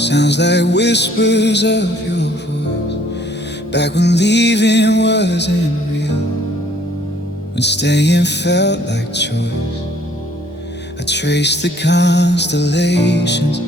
Sounds like whispers of your voice. Back when leaving wasn't real, when staying felt like choice. I traced the constellations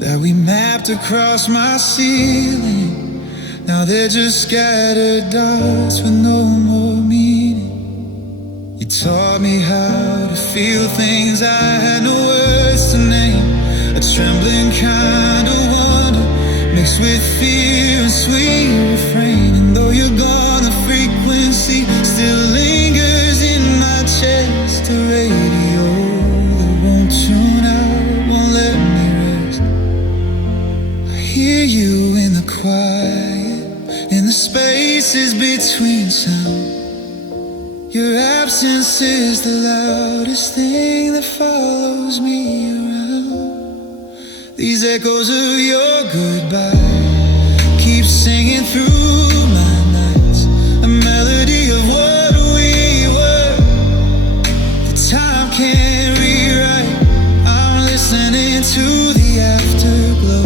that we mapped across my ceiling. Now they're just scattered dots with no more meaning. You taught me how to feel things I had no words to name. A trembling kind of wonder mixed with fear and sweet refrain. And though you're gone, the frequency still lingers in my chest. A radio that won't tune out, won't let me rest. I hear you in the quiet, in the spaces between sound. Your absence is the loudest thing that follows me around. These echoes of your goodbye keep singing through my nights, a melody of what we were. The time can't rewrite. I'm listening to the afterglow,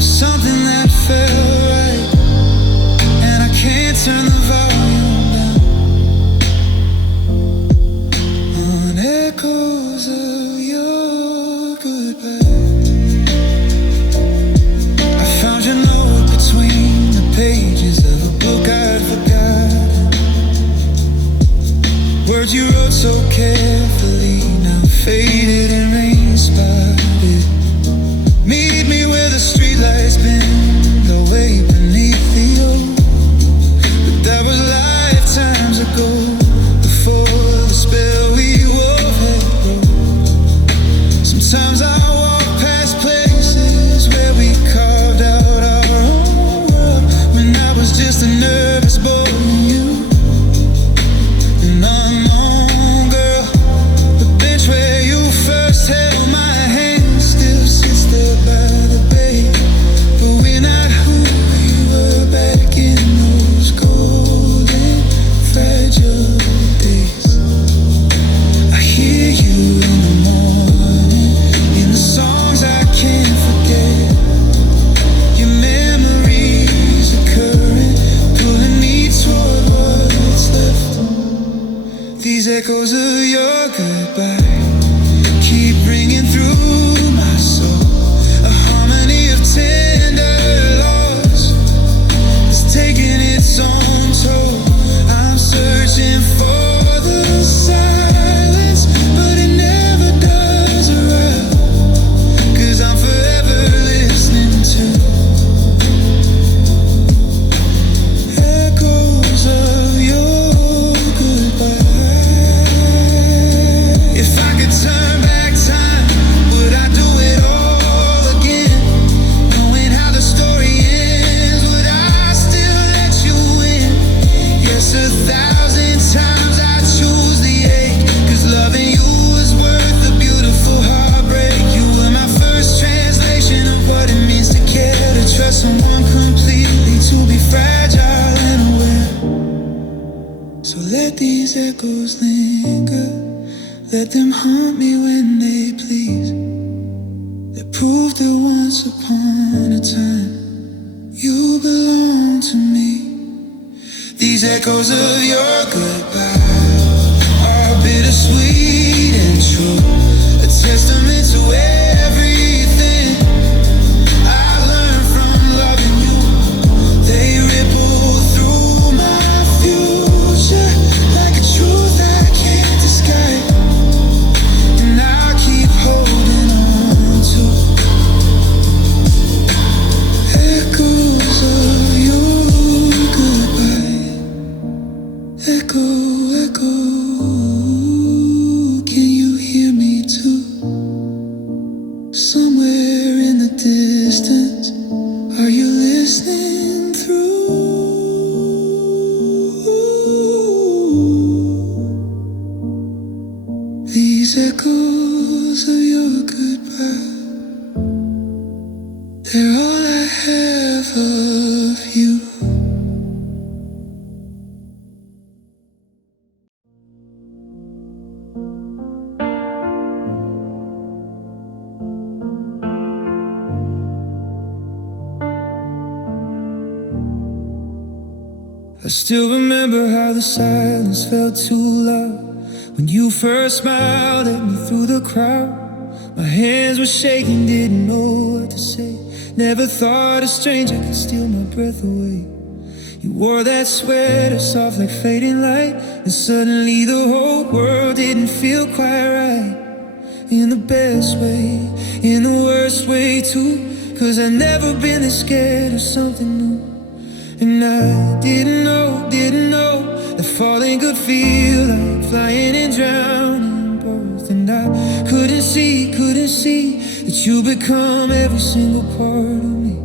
something that felt right, and I can't turn the volume down. On echoes of your goodbye. I found your note between the pages of a book I'd forgotten. Words you wrote so carefully, now faded and rain-spotted. Meet me where the streetlights bend away beneath the oak. But that was lifetimes ago, before the spell we wove had broke. Sometimes I walk past places where we carved out our own world, when I was just a nervous boy and you an unknown girl. The bench where you first held my hand still sits there by the bay, but we're not who we were back in those golden, fragile days. I hear you in the morning, in the songs I can't forget. Your memories are current, pulling me toward what's left. These echoes of your goodbye keep ringing through my soul, a harmony of tender loss that's taking its own toll. I'm searching for the silence, but it never does arrive, 'cause I'm forever listening to echoes of your goodbye. If I could turn back time, would I do it all again? Knowing how the story ends, would I still let you in? Yes, 1,000 times I choose the ache, 'cause loving you was worth the beautiful heartbreak. You were my first translation of what it means to care, to trust someone completely, to be fragile and aware. So let these echoes linger, let them haunt me when they please. They prove that once upon a time you belong to me. These echoes of your goodbye are bittersweet and true, a testament to everything I learned from loving you. They ripple through my future like a truth I can't disguise, and I'll keep holding on to echoes of your goodbye. Echo, echo, can you hear me too? Somewhere in the distance, are you listening through? These echoes of your goodbye, they're all I have of you. I still remember how the silence felt too loud when you first smiled at me through the crowd. My hands were shaking, didn't know what to say. Never thought a stranger could steal my breath away. You wore that sweater soft like fading light, and suddenly the whole world didn't feel quite right. In the best way, in the worst way too, 'cause I'd never been this scared of something new. And I didn't know that falling could feel like flying and drowning both. And I couldn't see that you become every single part of me.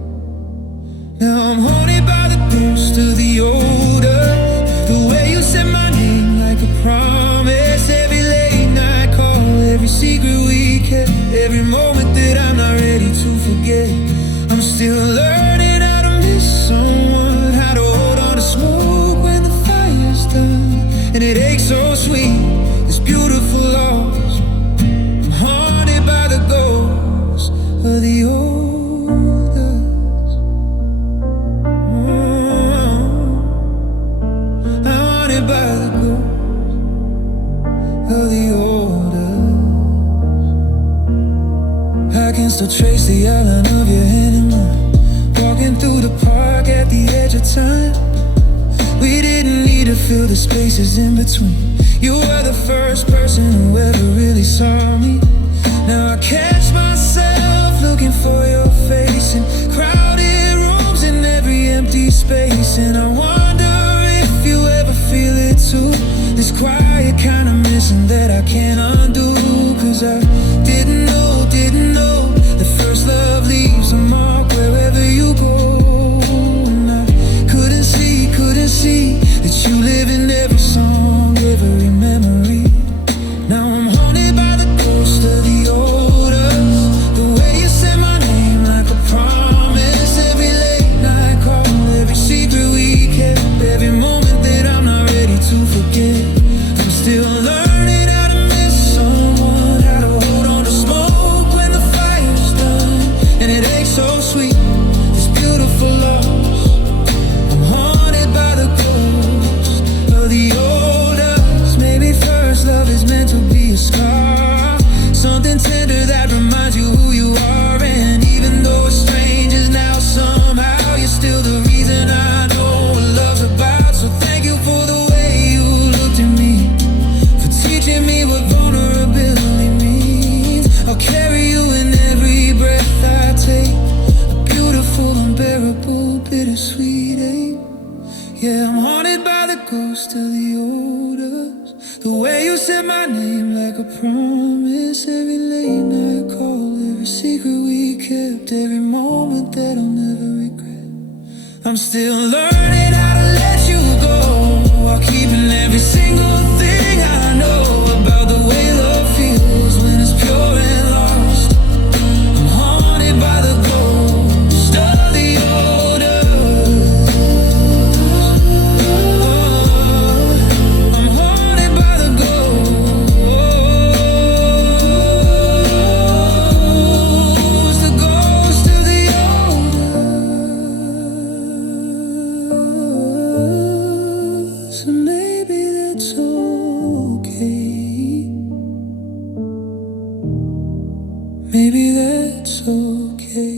Now I'm haunted by the ghost of the old us, the way you said my name like a promise. Every late night call, every secret we kept, every moment that I'm not ready to forget. I'm still learning how to miss someone, how to hold on to smoke when the fire's done. And it aches so sweet, this beautiful loss. I'm haunted by the ghost of the old us. I'm haunted by the ghost of the old us. I can still trace the outline of your hand in mine, walking through the park at the edge of time. We didn't need to fill the spaces in between. You were the first person who ever really saw me. Now I catch myself looking for your face in crowded rooms in every empty space. And I wonder if you ever feel it too, this quiet kind of missing that I can't undo. 'Cause I didn't know that first love leaves a mark wherever you go. And I couldn't see that you live in every song, every memory. Now I'm haunted by the ghost of the old us, the way you said my name like a promise. Every late night call, every secret we kept, every moment that I'm not ready to forget. I'm still learning how to miss someone, how to hold on to smoke when the fire's done. And it aches so sweet, this beautiful loss. I'm haunted by the ghost of the old us. Maybe first love is meant to be a scar, something tender that reminds you who you are. And even though we're strangers now, somehow you're still the reason I know what love's about. So thank you for the way you looked at me, for teaching me what vulnerability means. I'll carry you in every breath I take, a beautiful, unbearable, bittersweet ache. Yeah, I'm haunted by the ghost of the old us, the way you said my name like a promise. Every late night call, every secret we kept, every moment that I'll never regret. I'm still learning how to let you go, while keeping every single thing I know about the way love feels when it's pure and lost. I'm haunted by the ghost of the old us. I'm haunted by the ghost, the ghost of the old us. And maybe that's okay. Maybe that's okay.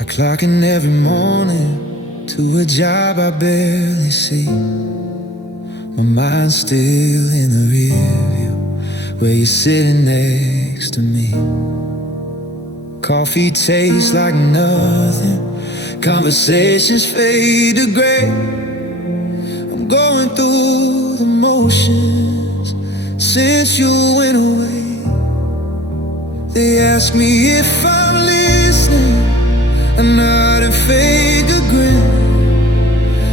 I clock in every morning to a job I barely see. My mind's still in the rear view, where you're sitting next to me. Coffee tastes like nothing, conversations fade to gray. I'm going through the motions since you went away. They ask me if I'm listening, I'm not a fake a grin,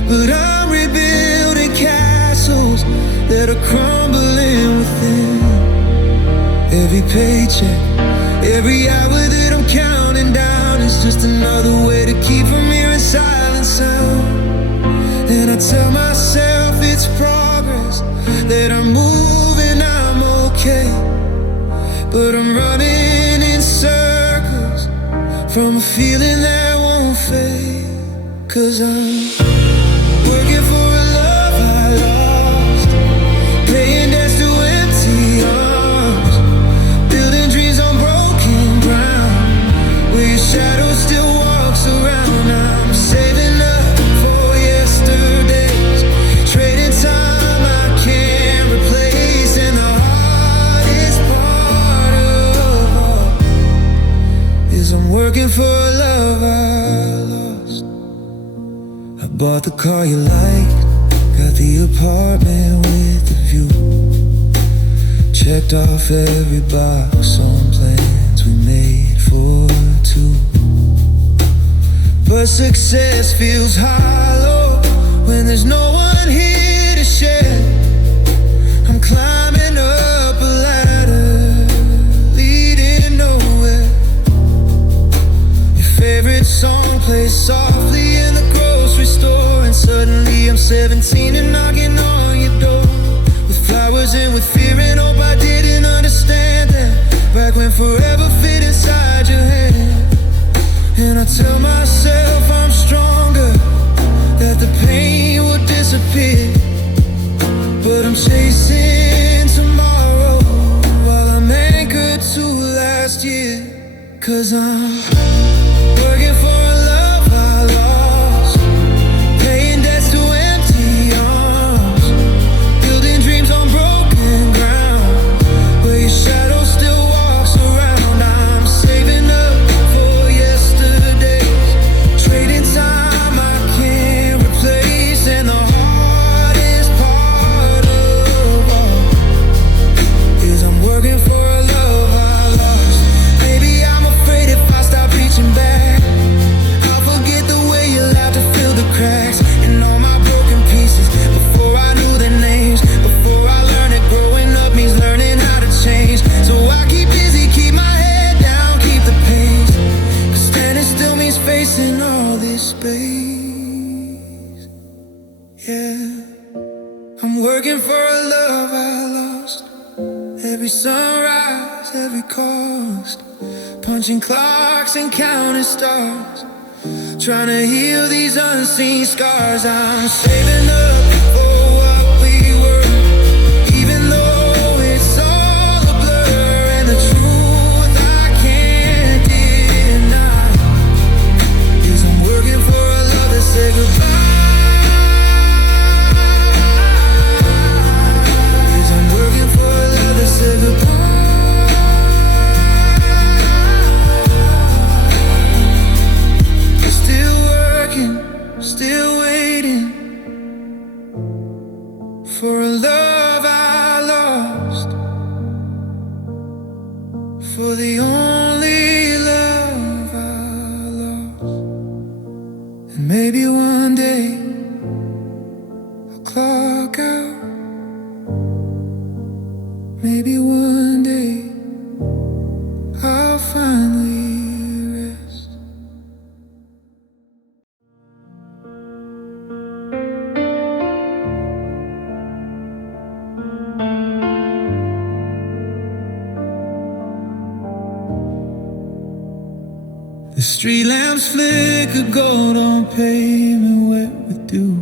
but I'm rebuilding castles that are crumbling within. Every paycheck, every hour that I'm counting down is just another way to keep from hearing silent sound. And I tell myself from a feeling that won't fade. 'Cause I'm working for a love I lost, paying debts to empty arms, building dreams on broken ground, where your shadow still walks around. I'm saving up for yesterdays, trading time I can't replace. And the hardest part of all is I'm working for a love I lost. I bought the car you liked, got the apartment with the view, checked off every box on plans we made for two. But success feels hollow when there's no one here to share. I'm climbing up a ladder leading nowhere. Your favorite song plays softly in the grocery store, and suddenly I'm 17 and knocking on your door, with flowers and with fear and hope I didn't understand that, back when forever fit inside your head. And I tell myself I'm stronger, that the pain will disappear, but I'm chasing tomorrow while I'm anchored to last year. 'Cause I'm working for a love I lost, paying debts to empty arms, building dreams on broken ground, where your shadow still walks around. I'm saving up for yesterdays, trading time I can't replace. And the hardest part of all is I'm working for a love I lost. Maybe I'm afraid if I stop reaching back, I'll forget the way you laughed to fill the cracks in all my broken pieces. Before I knew their names, before I learned that growing up means learning how to change. So I keep busy, keep my head down, keep the pace, 'cause standing still means facing all this space. Yeah, I'm working for a love I lost, every sunrise, every cost, punching clocks and counting stars, trying to heal these unseen scars. I'm saving up for what we were, even though it's all a blur, and the truth I can't deny is I'm working for a love that said goodbye. Is I'm working for a love that said goodbye. Still working, still waiting for a love I lost, for the only love I lost. And maybe one day I'll clock out, maybe one day I'll finally rest. The street lamps flicker gold on pavement wet with dew,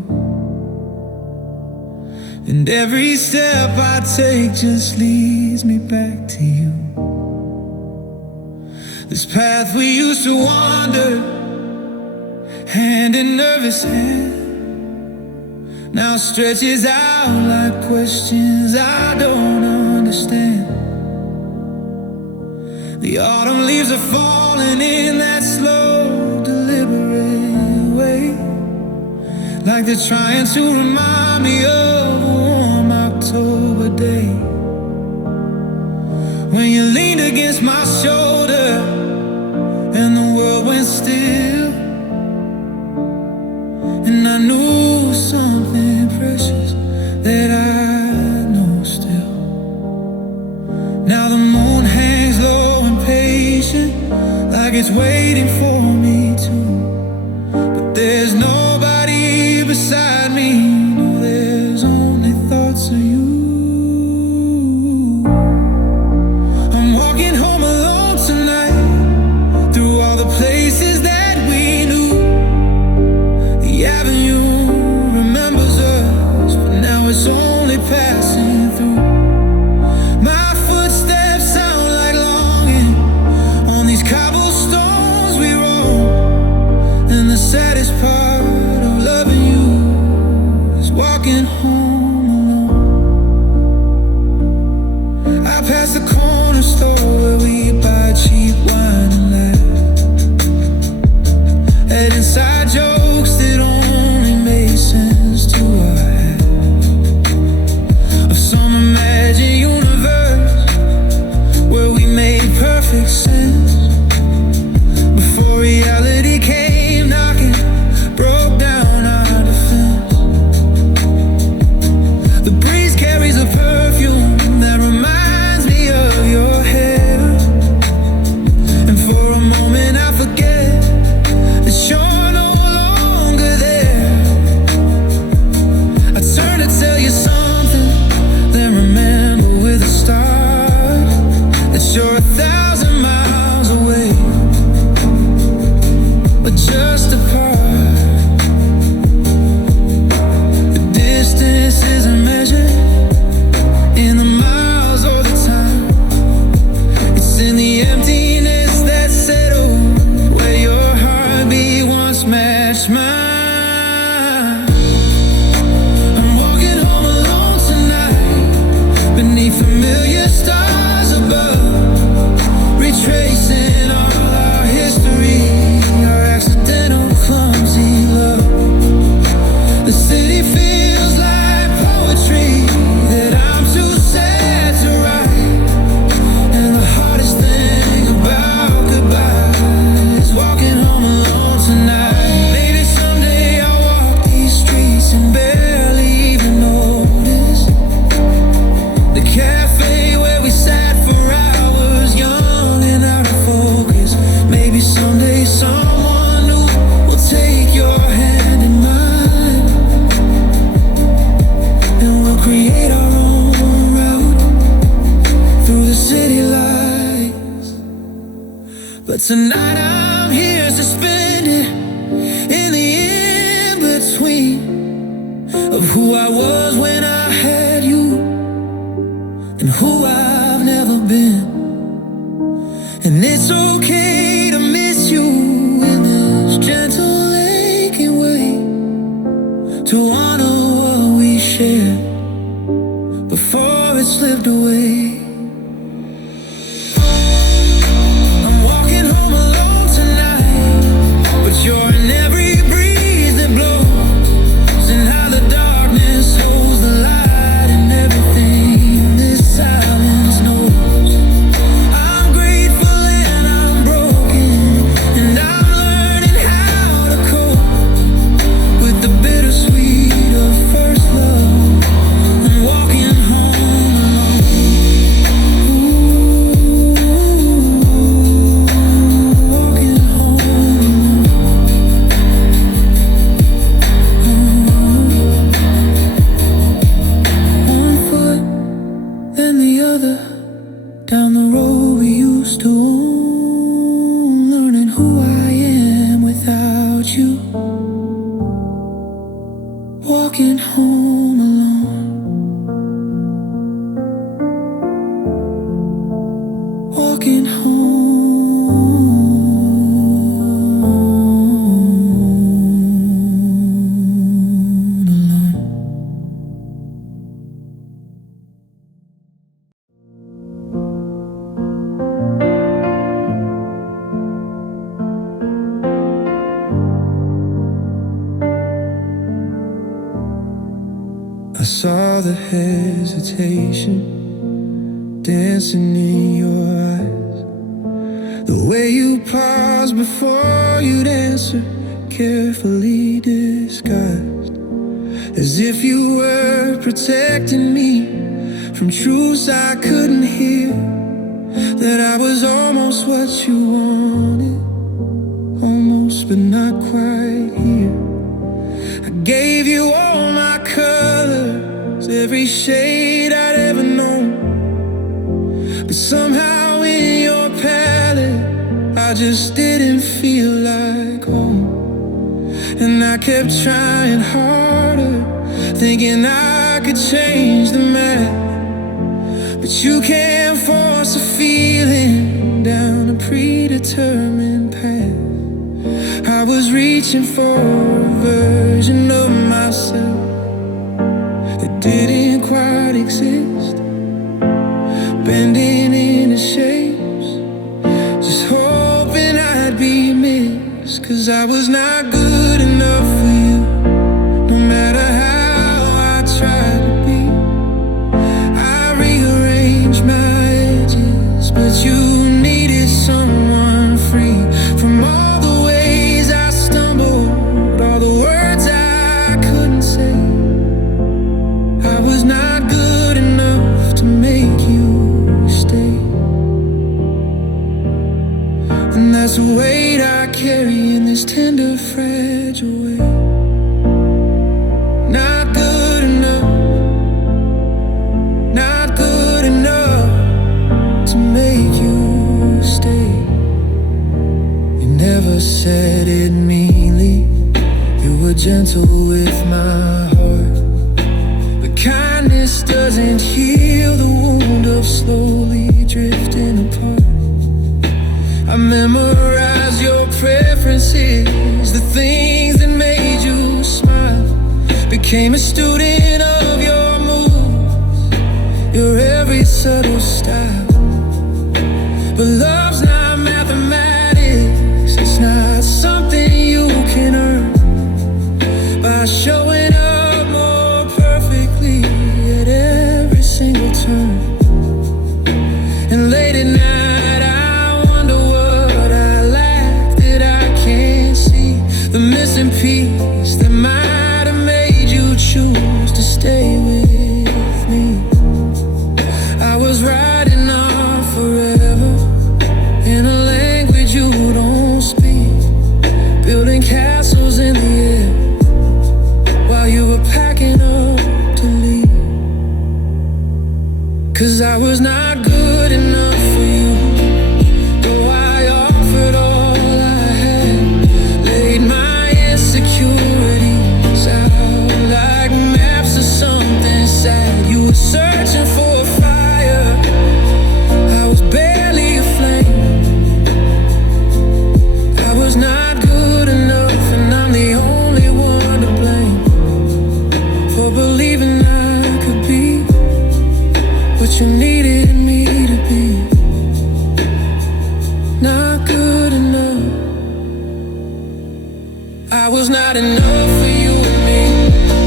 and every step I take just leads me back to you. This path we used to wander, hand in nervous hand, now stretches out like questions I don't understand. The autumn leaves are falling in that slow, deliberate way, like they're trying to remind me of a warm October day, when you leaned against my shoulder and the world went still, and I knew something precious that I know still. Now the moon hangs low and patient, like it's waiting for me too, but there's nobody beside me. No, there's only thoughts of you. I'm walking home alone tonight, through all the places saddest part of loving you is walking home alone. I pass the corner store where we buy cheap wine and laugh at inside jokes that only make sense to our head, of some imagined universe where we made perfect sense before reality came knocking, broke down our defense. The breeze carries a perfume that reminds me of your hair, and for a moment I forget that you're no longer there. I turn to tell you something, then remember with a start that you're 1,000 miles away, but just apart. The distance isn't measured in the miles or the time. It's in the emptiness that settles where your heartbeat once matched mine. I'm walking home alone tonight, beneath familiar stars above, retracing all our history, our accidental clumsy love. The city feels like poetry that I'm too sad to write, and the hardest thing about goodbye is walking home alone tonight. Maybe someday I'll walk these streets and barely even notice the cafe where we sat for hours, young and out of focus. Maybe someday someone new will take your hand in mine, and we'll create our own route through the city lights. But tonight I'm here suspended in the in-between of who I was when I had you and who I've never been. And it's okay to miss you in this gentle aching way, to honor what we shared before it slipped away. I'm walking home alone tonight, but you're in every breeze that blows, and how the darkness holds the light in everything this silence knows. I'm grateful and I'm broken, and I'm learning how to cope with the bittersweet of first love. I'm walking home alone. Ooh, walking home alone. One foot, then the other, down the road we used to own, learning who I am without you. Walking home alone. Walking home alone. I saw the hesitation dancing in your eyes, the way you paused before you'd answer, carefully disguised, as if you were protecting me from truths I couldn't hear, that I was almost what you wanted, almost but not quite here. I gave you all my colors, every shade I'd ever known, but somehow in your palette I just didn't feel like home. And I kept trying harder, thinking I could change the map, but you can't force a feeling down a predetermined path. I I was reaching for a version of myself that didn't quite exist, bending into shapes, just hoping I'd be missed. 'Cause I was not good enough for you, no matter how I tried to be. I rearranged my edges, but you needed someone free from all the ways I stumbled, all the words I couldn't say. I was not good enough to make you stay. And that's the weight I carry in this tender, fragile way. Not good enough, not good enough to make you stay. You never said it meanly, you were gentle with my heart. But kindness doesn't heal the wound of slowly drifting apart. I memorized your preferences, the things that made you smile. Became a student of your moves, your every subtle style. But love's not mathematics, it's not something you can earn by showing up more perfectly at every single turn. And late at night I wonder what I lack that I can't see, the missing piece that might have made you choose to stay with me. I was writing off forever in a language you don't speak, building castles in the air while you were packing up to leave. 'Cause I was not good enough for you, though I offered all I had, laid my insecurities out like maps of something sad. You were searching for a fire, I was barely a flame. I was not good enough, and I'm the only one to blame for believing I could be what you needed me to be. Not good enough. I was not enough for you and me,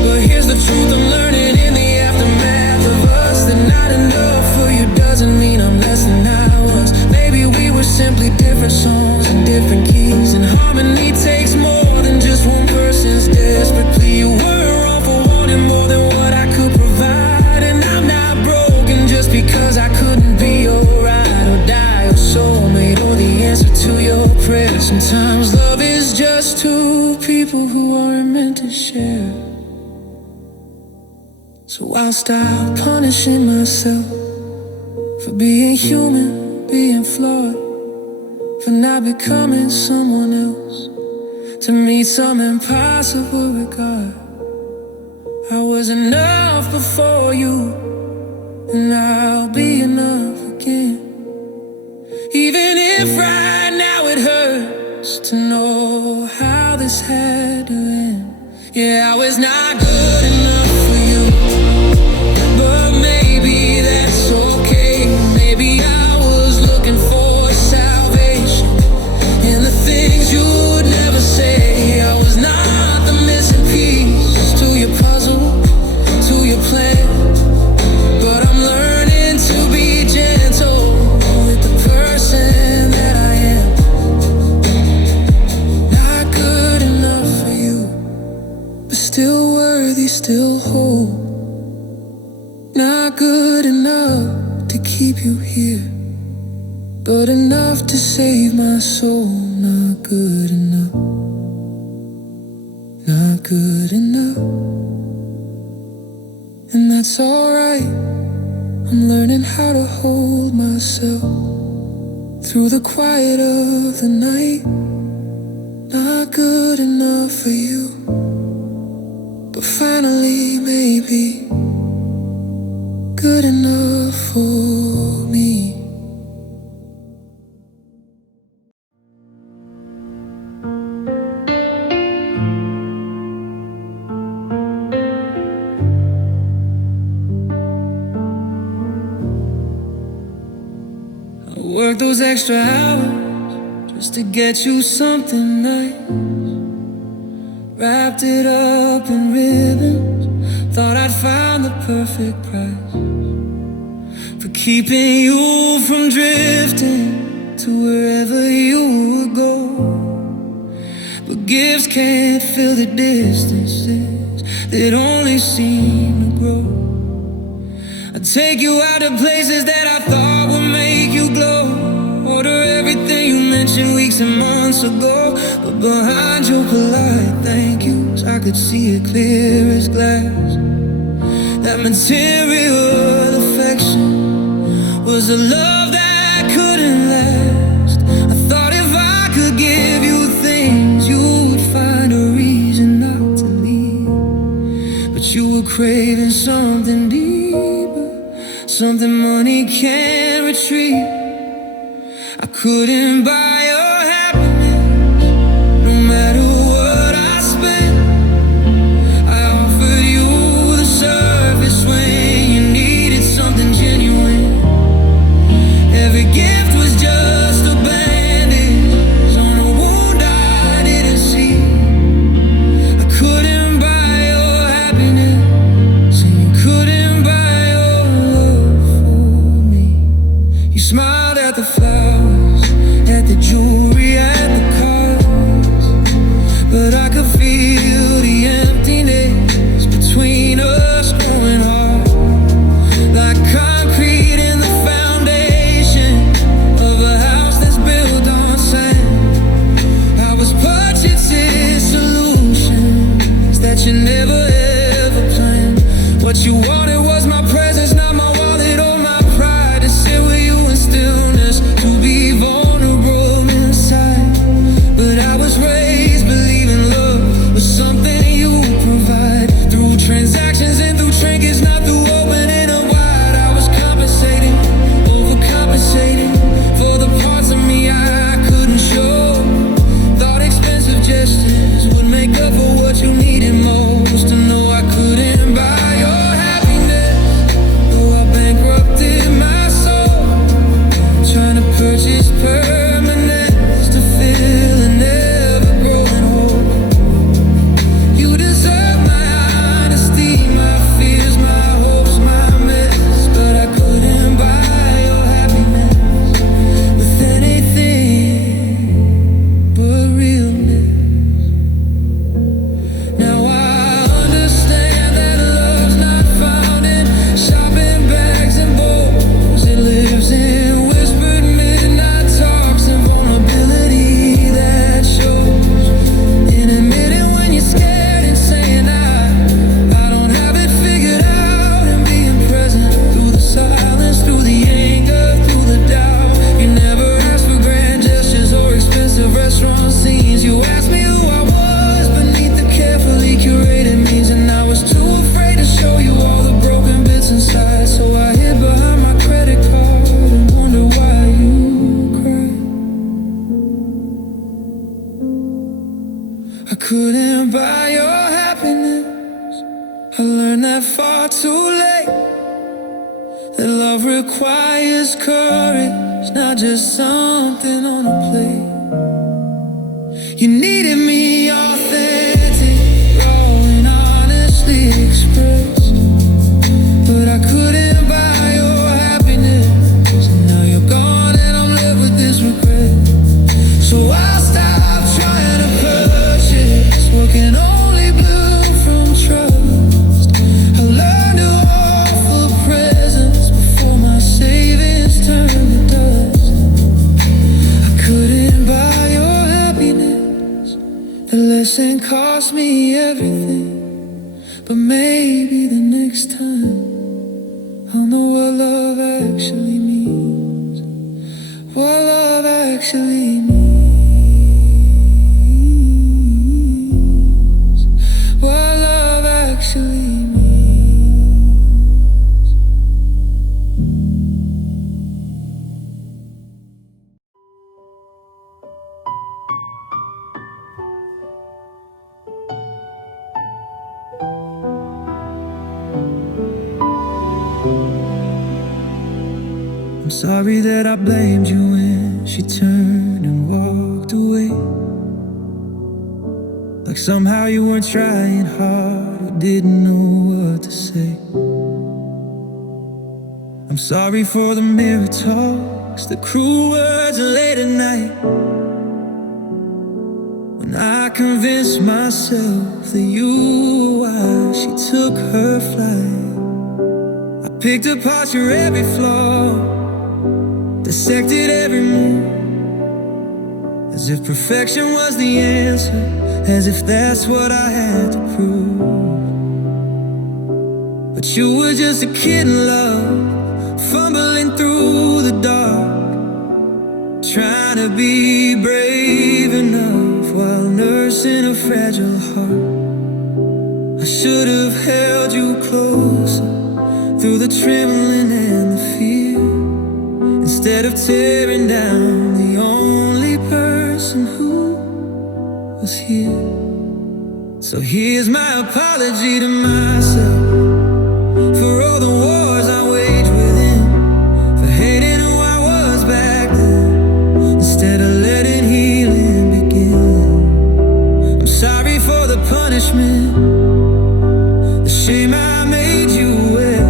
but here's the truth I'm learning in the aftermath of us, that not enough for you doesn't mean I'm less than I was. Maybe we were simply different songs and different keys, and harmony takes more than just one person's desperate plea. You were wrong for wanting more than what I could provide, and I'm not broken just because I couldn't be your ride or die or soulmate or the answer to your prayer. Sometimes love is just two people who aren't meant to share. So I'll stop punishing myself for being human, being flawed, for not becoming someone else, to meet some impossible regard. I was enough before you, and I'll be enough again. Even if right now it hurts to know how this had to end. Yeah, I was not good enough for you, but maybe that's okay. Maybe I was looking for salvation in the things you'd never say. I was not the missing piece to your puzzle, to your plan, but I'm learning to be gentle with the person that I am. Not good enough for you, but still worthy, still whole. Not good enough to keep you here, but enough to save my soul. Not good enough, not good enough. And that's alright, I'm learning how to hold myself through the quiet of the night. Not good enough for you, but finally maybe good enough for me. work those extra hours just to get you something nice. Wrapped it up in ribbons, thought I'd found the perfect price for keeping you from drifting to wherever you would go. But gifts can't fill the distances that only seem to grow. I take you out to places that I thought would make you glow. Order everything you mentioned weeks and months ago. But behind your polite thank yous, I could see it clear as glass. That material affection was a love that couldn't last. I thought if I could give you things, you would find a reason not to leave. But you were craving something deeper, something money can't retrieve. I couldn't buy your happiness, no matter what I spent. I offered you the surface when you needed something genuine. Every gift was just a bandage on a wound I didn't see. I couldn't buy your happiness, and you couldn't buy your love for me. You smiled at the flowers, at the jewelry, at the cards, but I could feel the emptiness between us growing hard, like concrete in the foundation of a house that's built on sand. I was purchasing solutions that you never ever planned. What you wanted was my presence, not my wallet or my pride. To sit with you in stillness, to be vulnerable inside. But I was raised believing love was something you provide, through transactions and through trinkets, not through opening up wide. I was compensating, overcompensating for the parts of me I couldn't show. Thought expensive gestures would make up for what you needed most. To know I couldn't buy your happiness, though I bankrupted my soul, trying to purchase permanence to fill an ever-growing hole. You deserve my honesty, my fears, my hopes, my mess, but I couldn't buy your happiness with anything but realness. Now I understand that love's not found in shopping bags and bowls. It lives in whispered midnight talks and vulnerability that shows in admitting when you're scared and saying I don't have it figured out, and being present through the silence, through the anger, through the doubt. You never asked for grand gestures or expensive restaurant scenes. You asked me who I was beneath the carefully curated means, and I was too afraid to show you all the broken bits inside. So I hid behind my credit card and wonder why you cry. I couldn't buy your happiness. I learned that far too late, that love requires courage, not just something on a plate. You needed me authentic, raw and honestly expressed, but I couldn't buy your happiness. And now you're gone and I'm left with this regret. So I stopped trying to purchase what can only bloom from trust. I learned to offer presence before my savings turned to dust. I couldn't buy your happiness. The lesson cost me everything, but maybe the next time I'll know what love actually means. What love actually means. What love actually means. I'm sorry that I blamed you she turned and walked away. Like somehow you weren't trying hard or didn't know what to say. I'm sorry for the mirror talks, the cruel words late at night, when I convinced myself that you were why she took her flight. I picked apart your every flaw, dissected every move, as if perfection was the answer, as if that's what I had to prove. But you were just a kid in love, fumbling through the dark, trying to be brave enough while nursing a fragile heart. I should have held you closer through the trembling and the fear, instead of tearing down the only person who was here. So here's my apology to myself for all the wars I waged within, for hating who I was back then, instead of letting healing begin. I'm sorry for the punishment, the shame I made you wear,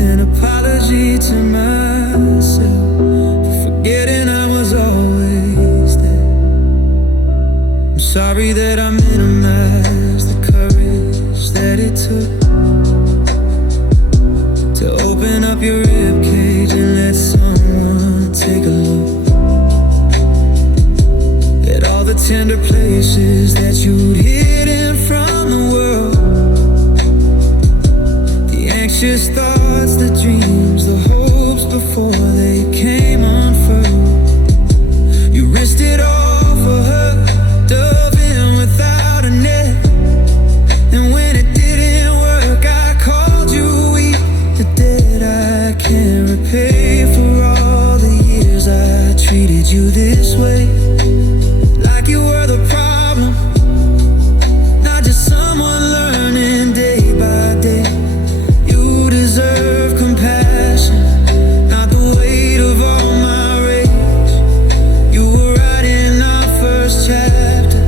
an apology to myself for forgetting I was always there. I'm sorry that I minimized the courage that it took to open up your ribcage and let someone take a look at all the tender places that you'd hidden from the world, the anxious thoughts, the dreams, the hopes before they came unfurled. You risked it all for her, dove in without a net, and when it didn't work, I called you weak, the debt I can't repay for all the years I treated you this way, like you were the problem, not just someone learning day by day. You deserve compassion, not the weight of all my rage. You were writing our first chapter,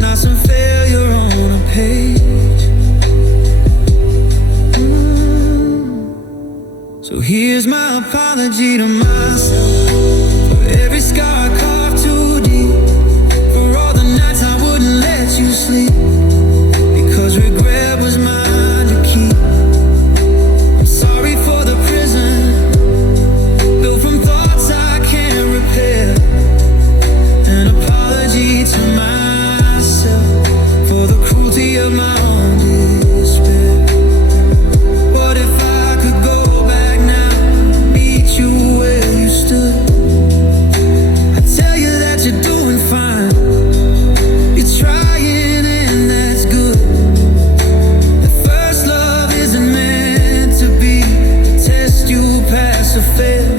not some failure on a page. So here's my apology to myself for every scar I carved too deep, for all the nights I wouldn't let you sleep, because regret was mine to keep. I'm sorry for the prison built from thoughts I can't repair, an apology to myself for the cruelty of my own despair. What if I could go back now, meet you where you stood? I tell you that you're doing fine, you're trying and that's good. The first love isn't meant to be a test you pass or fail.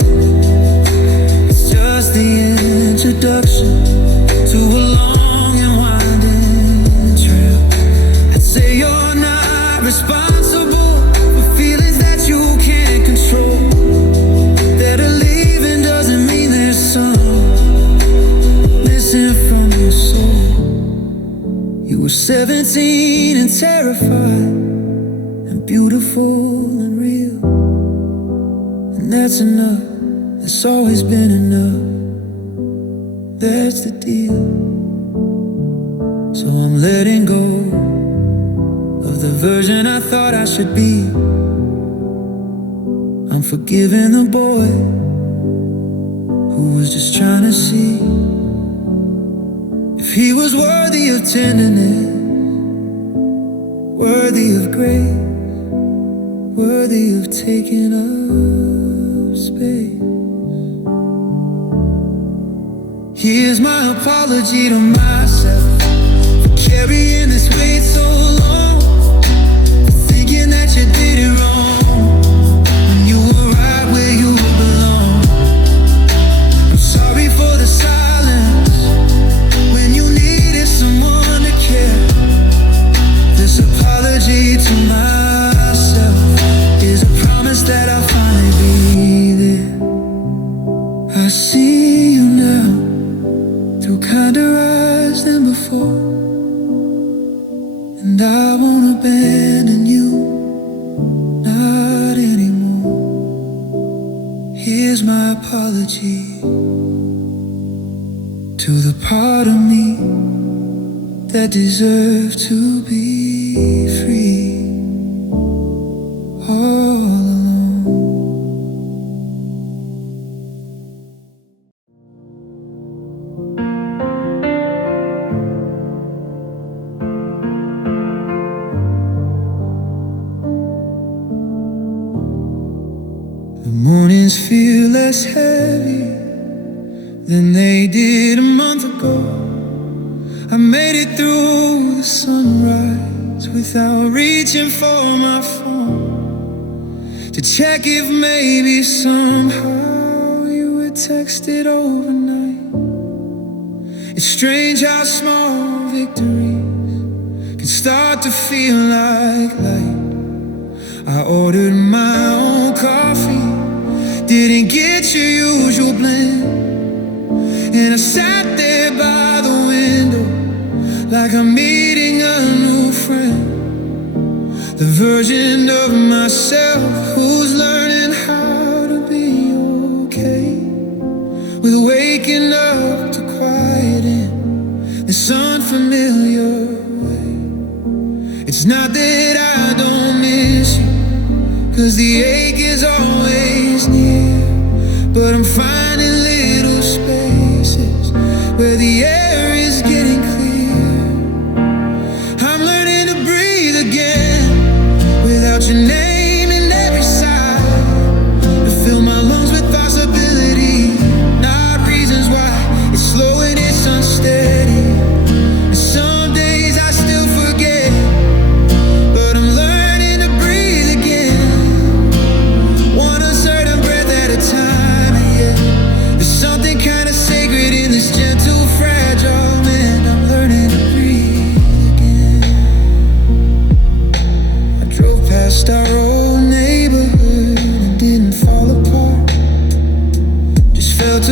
It's just the introduction to a long and winding trail. I'd say you're not responsible for feelings that you can't control, that a leaving doesn't mean there's some missing from your soul. You were 17 and terrified and beautiful and real, and that's enough, that's always been enough, that's the deal. So I'm letting go of the version I thought I should be. I'm forgiving the boy who was just trying to see if he was worthy of tenderness, worthy of grace, worthy of taking up space. Here's my apology to myself for carrying this weight so long, for thinking that you did it wrong when you were right where you belong. I'm sorry for the silence when you needed someone to care. This apology to myself is a promise that I'll finally be there. I see And I won't abandon you, not anymore. Here's my apology to the part of me that deserves to be free all alone. The mornings feel less heavy than they did a month ago. I made it through the sunrise without reaching for my phone to check if maybe somehow you had texted overnight. It's strange how small victories can start to feel like light. I ordered my own coffee, didn't get your usual blend, and I sat there by the window like I'm meeting a new friend, the version of myself who's learning how to be okay with waking up to quiet in this unfamiliar way. It's not that I don't miss you, 'cause the ache is always near, but I'm finding little spaces where the air is getting clear. I'm learning to breathe again without your name in every sigh, to fill my lungs with possibility, not reasons why. It's slow and it's unsteady, and some days I still forget, but I'm learning to breathe again, one uncertain breath at a time. And yeah, there's something kind of sacred in this gentle, fragile man. I'm learning to breathe again. I drove past our old neighborhood and didn't fall apart, just felt a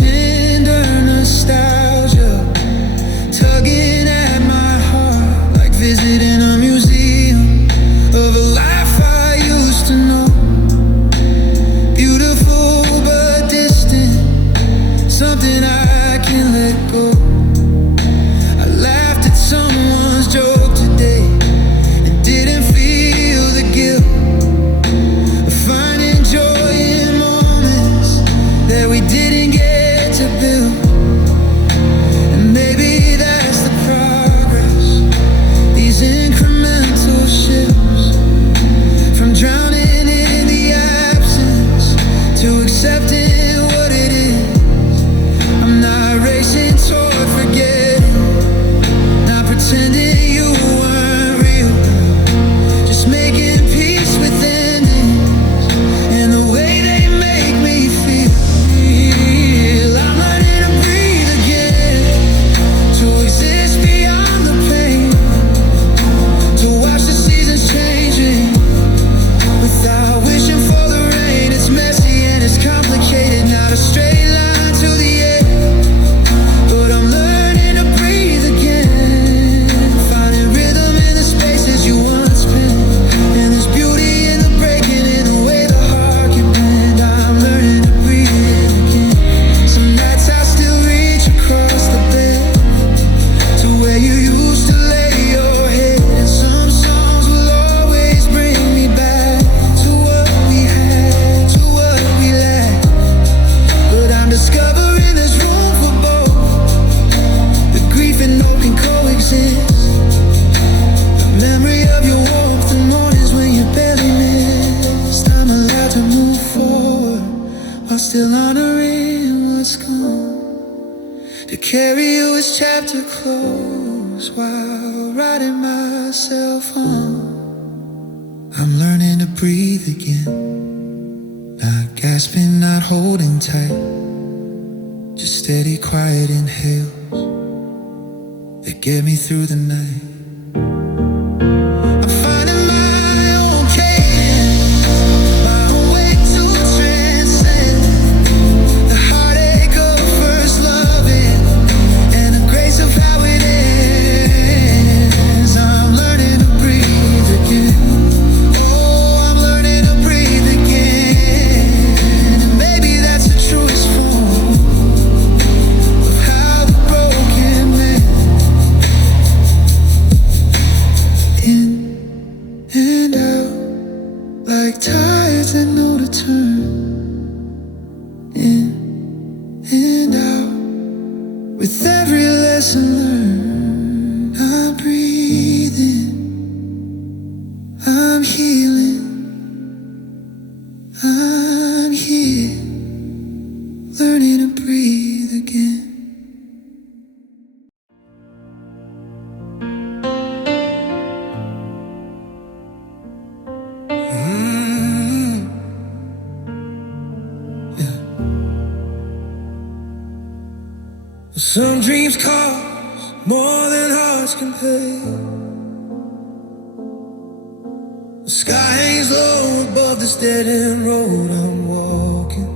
tender nostalgia tugging at my heart, like visiting a museum of a life I used to know. Beautiful but distant, something I can't let go. I laughed at someone's joke today and didn't feel the guilt of finding joy in moments that we didn't get to build. And maybe that's the progress, these incremental shifts, from drowning in the absence to accepting what it is. I'm not racing toward forgetting, not pretending you weren't real, just making peace with endings and the way they make me feel. I'm learning to breathe again, to exist beyond the pain, to watch the seasons changing without wishing for the rain. It's messy and it's complicated, not a straight line to the end, but I'm learning to breathe again, finding rhythm in the spaces you once been, and there's beauty in the breaking, in the way the heart can bend. I'm learning to breathe again. Some nights I still reach across the bed to where you used to lay your head, and some songs will always bring me back to what we had, to what we lacked. But I'm discovering there's room for both, the grief and hope can coexist, the memory of your warmth, the mornings when you barely missed. I'm allowed to move forward while still honoring what's gone, to carry you as chapter close while writing myself on. I'm learning to breathe again, not gasping, not holding tight, just steady, quiet inhales that get me through the night. I'm finding my own cadence, my own way to transcend the heartache of first loving and the grace of how it ends. I'm learning Some dreams cost more than hearts can pay. The sky hangs low above this dead-end road I'm walking.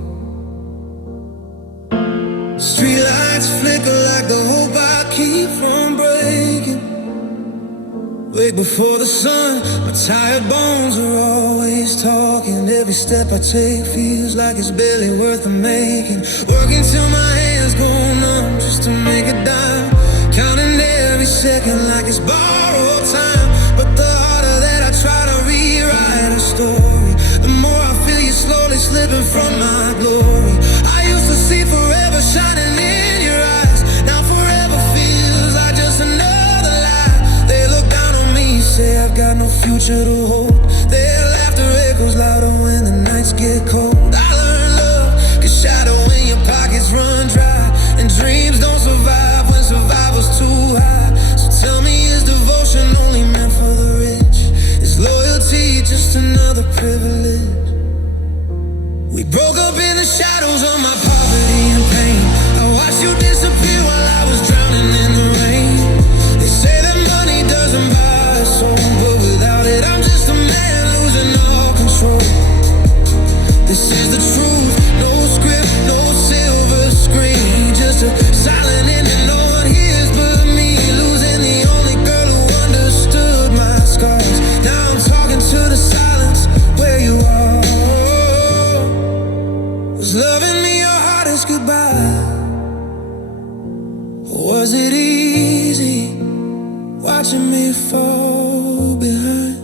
Streetlights flicker like the hope I keep from breaking. Wake before the sun, my tired bones are always talking. Every step I take feels like it's barely worth the making. Working till my hands go numb just to make a dime. Counting every second like it's borrowed time. But the harder that I try to rewrite a story, the more I feel you slowly slipping from my glory. I used to see forever shining in your eyes. Now forever feels like just another lie. They look down on me, say I've got no future to hold. Their laughter echoes louder when the nights get cold. I learned love can shadow when your pockets run dry, and dreams don't survive when survival's too high. So tell me, is devotion only meant for the rich? Is loyalty just another privilege? We broke up in the shadows of my poverty and pain. I watched you disappear while I was drowning in the rain. They say that money doesn't buy a soul, but without it I'm just a man losing all control. This is the truth, no script, no silver screen, just a silent ending no one hears but me. Losing the only girl who understood my scars. Now I'm talking to the silence where you are. Was loving me your hardest goodbye? Or was it easy watching me fall behind?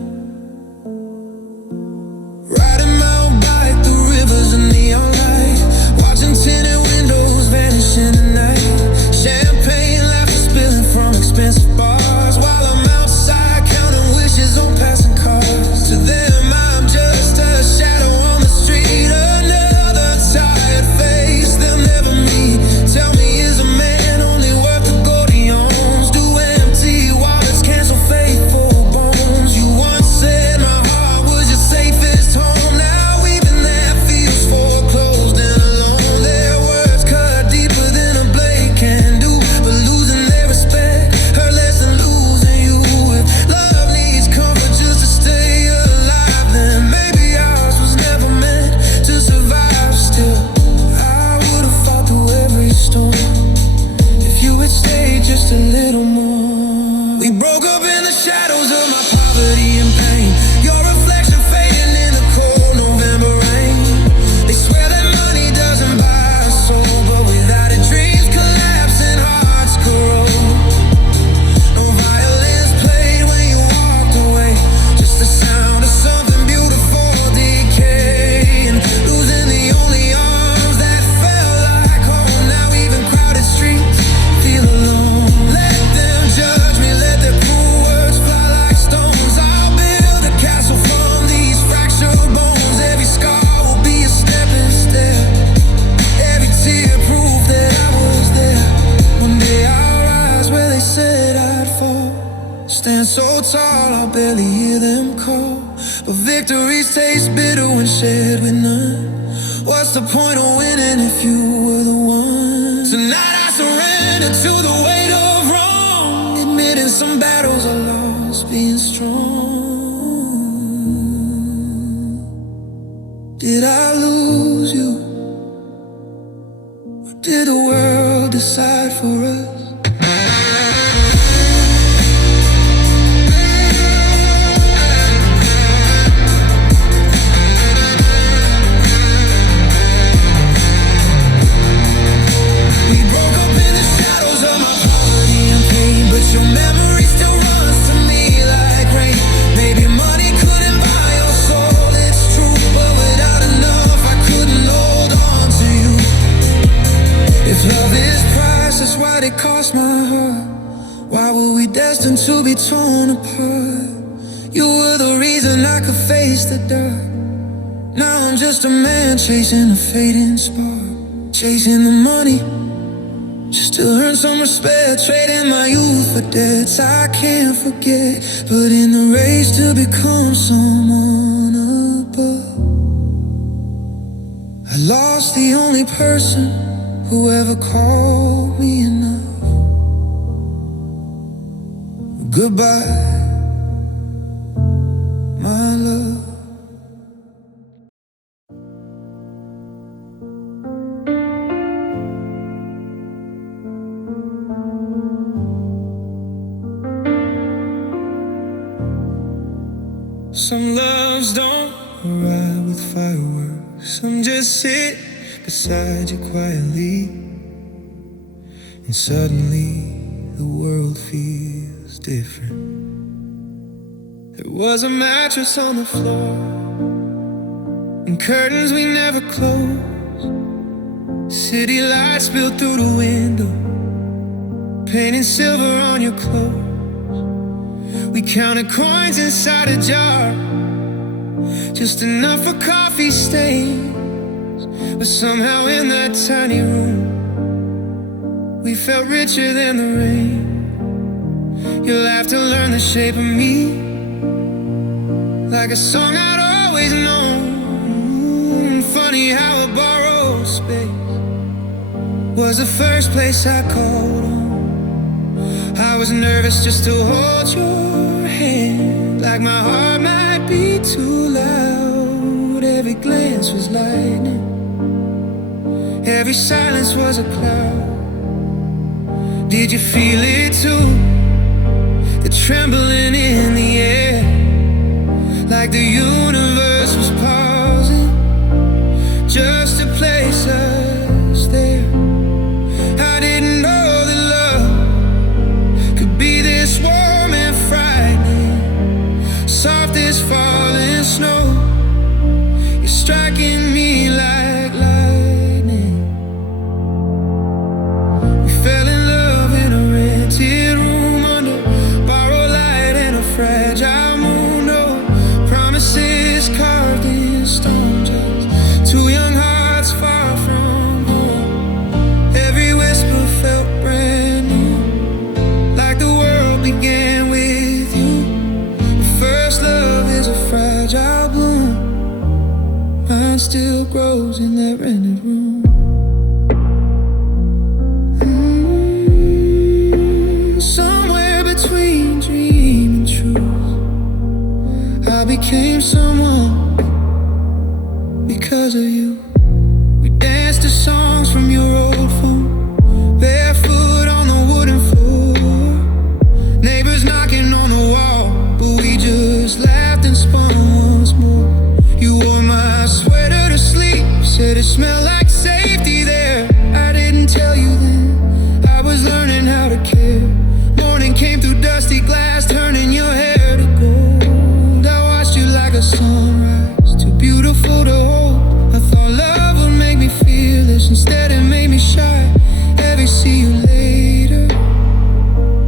Riding my own bike through rivers and neon light, watching tinted windows vanish in the night. Champagne laughter spilling from expensive bars, while I'm outside counting wishes on passing cars. To them I'm just a shadow on the street, another tired face they'll never meet. Tell me, is a man only worth the gold he owns? Do empty wallets cancel faithful bones? You once said my heart was your safest home. Now even that feels foreclosed and alone. Their words cut deeper than a blade can do, but losing their respect hurt less than losing you. If love needs comfort just to stay alive, then maybe ours was never meant to survive. Still, I would've fought through every storm if you had stayed just a little more. We broke up in the shadows of my poverty and pain. Your reflection fading in the cold November rain. They swear that money doesn't buy a soul, but without it dreams collapse and hearts corrode. No violins played when you walked away, just the sound of something beautiful decaying. Losing the only arms that felt like home. Now even crowded streets feel alone. Let them judge me, let their cruel words fly like stones. I'll build a castle from these fractured bones. Every scar will be a stepping step, every tear proof that I was there. One day I'll rise where they said I'd fall, stand so tall I'll barely hear them call. But victories taste bitter when shared with none. What's the point of winning if you were the one? Tonight I surrender to the weight of wrong, admitting some battles are lost, being strong. Did I lose you? Or did the world decide for us? We broke up in the shadows of my poverty and pain, but your memory still runs to me like rain. Maybe money couldn't buy your soul, it's true, but without enough I couldn't hold on to you. If love is priceless, why'd it cost my heart? Why were we destined to be torn apart? You were the reason I could face the dark. Now I'm just a man chasing a fading spark, chasing the money just to earn some respect, trading my youth for debts I can't forget. But in the race to become someone above, I lost the only person whoever called me enough. Goodbye, my love. Some loves don't arrive with fireworks. Some just sit beside you quietly, and suddenly the world feels different. There was a mattress on the floor and curtains we never closed. City lights spilled through the window, painting silver on your clothes. We counted coins inside a jar, just enough for coffee stains. But somehow in that tiny room, we felt richer than the rain. Your laughter learned the shape of me, like a song I'd always known. Funny how a borrowed space was the first place I called home. I was nervous just to hold your hand, like my heart might be too loud. Every glance was lightning, every silence was a cloud. Did you feel it too? The trembling in the air, like the universe was pausing just to place us there. I didn't know that love could be this warm and frightening, soft as falling snow. You're striking me like lightning. We fell in love in a rented room under borrowed light and a fragile moon. No promises carved in stone, just two young hearts far from home. Every whisper felt brand new, like the world began with you. First love is a fragile bloom, mine still grows in that rented room. Somewhere between dream and truth, I became someone because of you. We danced to songs from your old phone, barefoot on the wooden floor. Neighbors knocking on the wall, but we just laughed and spun once more. You wore my sweater to sleep, said it smelled like safety there. I didn't tell you then, I was learning how to care. Morning came through dusty glass, turning your hair to gold. I watched you like a sunrise, too beautiful to hold. I thought love would make me fearless, instead it made me shy. Every see you later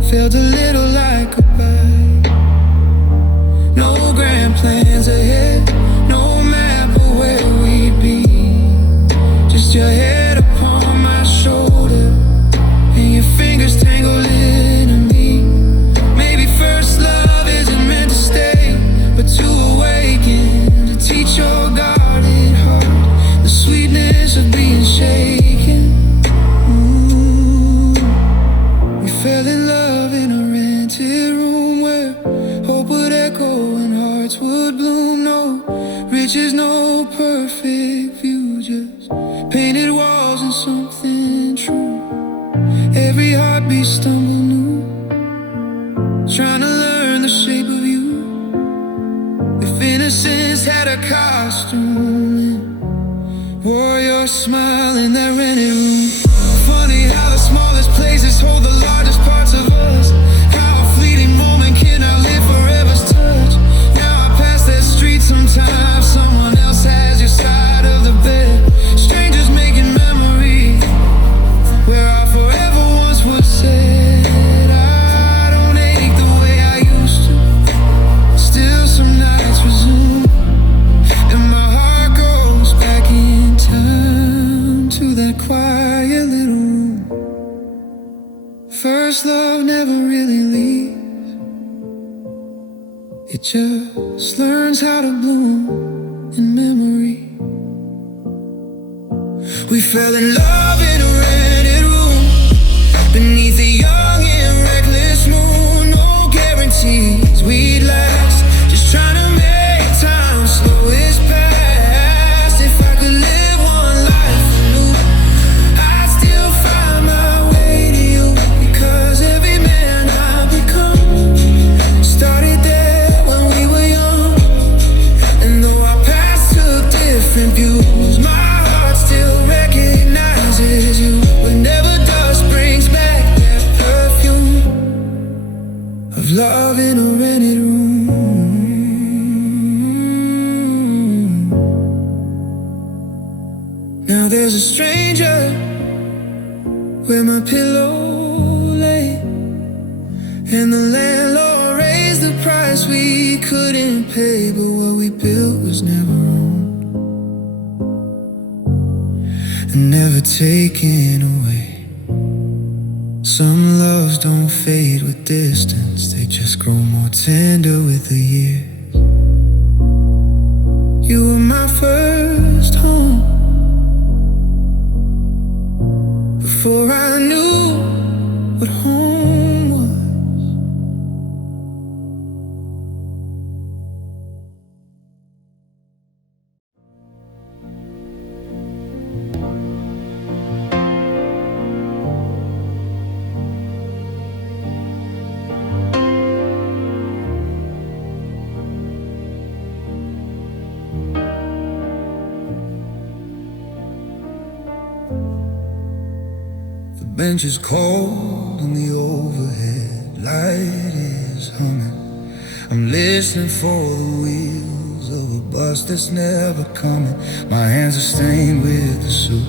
felt a little like goodbye. No grand plans ahead, no map of where we'd be, just your head upon my shoulder and your fingers tangled into me. Maybe first love isn't meant to stay, but to awaken, to teach your guarded heart the sweetness of being shaken. We fell in love in a rented room where hope would echo and hearts would bloom. No riches, no perfect view, just painted walls and something true. Every heartbeat stumble new, trying to learn the shape of you. If innocence had a costume, wore your smile in that rented room. Funny how the smallest places hold the largest parts of us. How a fleeting moment can outlive forever's touch. Now I pass that street sometimes, someone else has your side of the bed. Strangers making memories where our forever once was said. I don't ache the way I used to, still some nights resume, and my heart goes back in time to that quiet little room. First love never really leaves, it just learns how to bloom in memory. We fell in love in a rented room beneath a young and reckless moon. No guarantees we'd last, just trying to make time slow its past. If I could live one life anew, I'd still find my way to you, because every man I become started there when we were young. And though our paths took different views, my heart still recognizes you. Whenever dust brings back that perfume of love in a rented room. Now there's a stranger where my pillow lay, and the landlord raised the price we couldn't pay, but what we built was never owned and never taken away. Some loves don't fade with distance, they just grow more tender with the years. You were my first home before I knew what home was. The bench is cold and the overhead light is humming. I'm listening for the wheels of a bus that's never coming. My hands are stained with the suit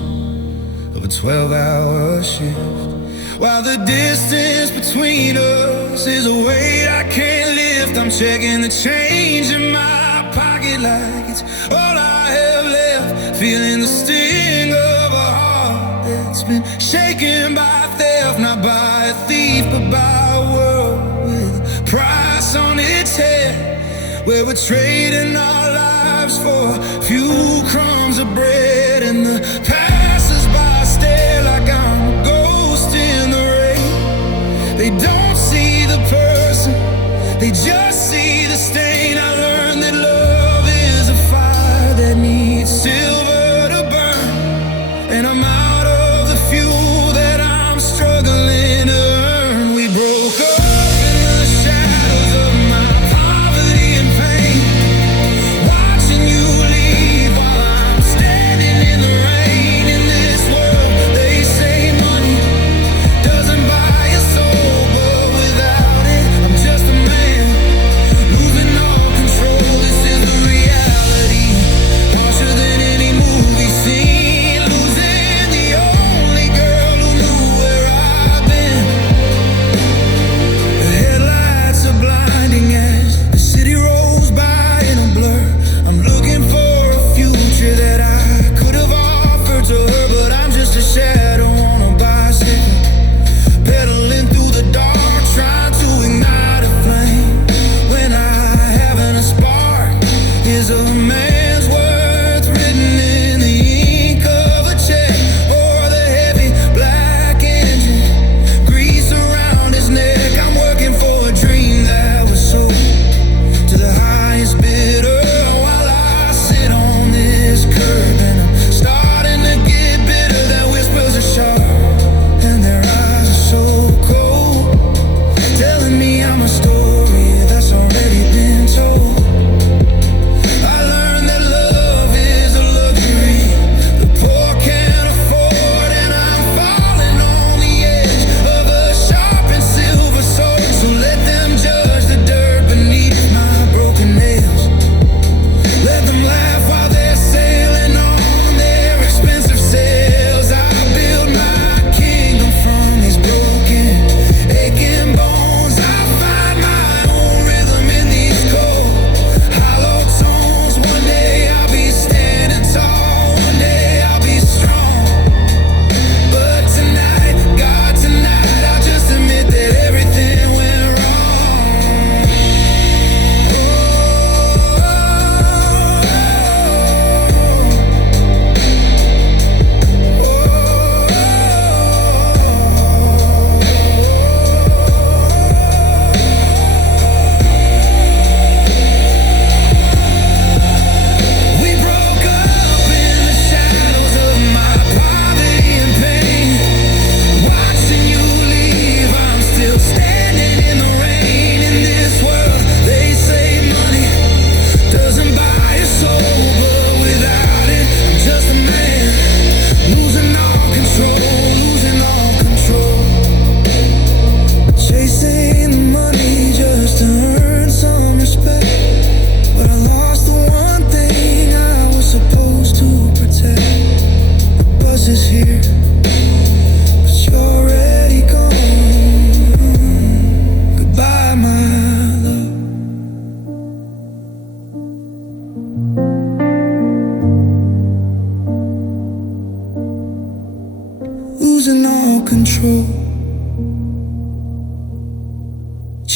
of a 12-hour shift, while the distance between us is a weight I can't lift. I'm checking the change in my pocket like it's all I have left, feeling the sting of a heart that's been shaken by theft, not by a thief but by a world with a price on its head, where we're trading our lives for a few crumbs of bread. And the passers-by stare like I'm a ghost in the rain. They don't see the person, they just see the stain. I learned that love is a fire that needs silver to burn, and I'm out of the fuel that I'm struggling to earn. We broke up in the shadows of my poverty and pain, watching you leave while I'm standing in the rain. In this world they say money doesn't buy a soul, but without it I'm just a man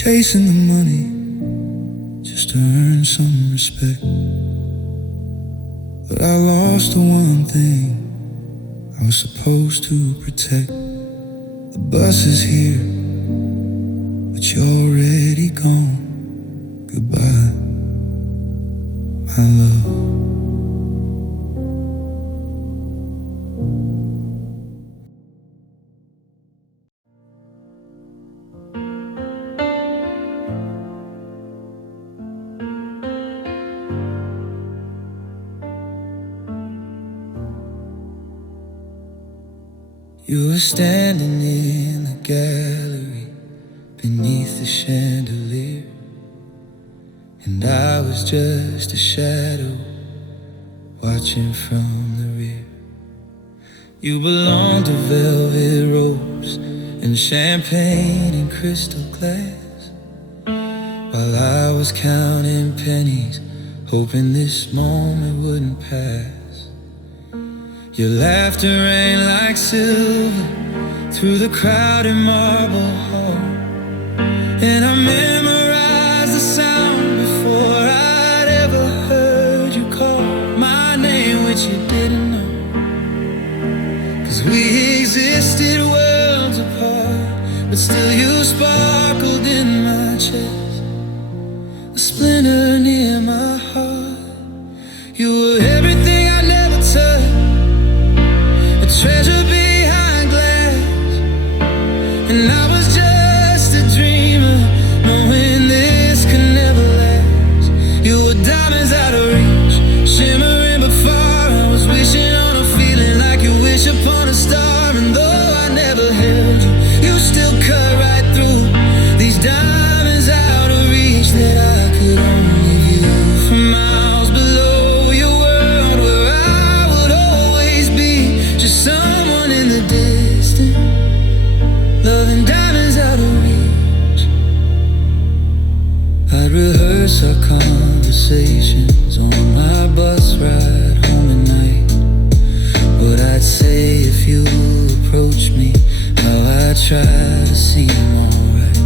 chasing the money just to earn some respect. But I lost the one thing I was supposed to protect. The bus is here, but you're already gone. Goodbye, my love. You were standing in the gallery beneath the chandelier, and I was just a shadow watching from the rear. You belonged to velvet ropes and champagne and crystal glass, while I was counting pennies, hoping this moment wouldn't pass. Your laughter rang like silver through the crowded marble hall, and I memorized the sound before I'd ever heard you call my name, which you didn't know. 'Cause we existed worlds apart, but still you sparkled in my chest, a splinter near my heart. You were everything I never touched, treasure behind glass, and I was just a dreamer, knowing this could never last. You were diamonds out of reach, shimmering before I was wishing on a feeling like you wish upon a star. And though I never held you, you still cut right through these diamonds out of reach that I could only view from miles below your world, where I would always be just someone in the distance, loving diamonds out of reach. I'd rehearse our conversations on my bus ride home at night, what I'd say if you approached me, how I'd try to seem alright.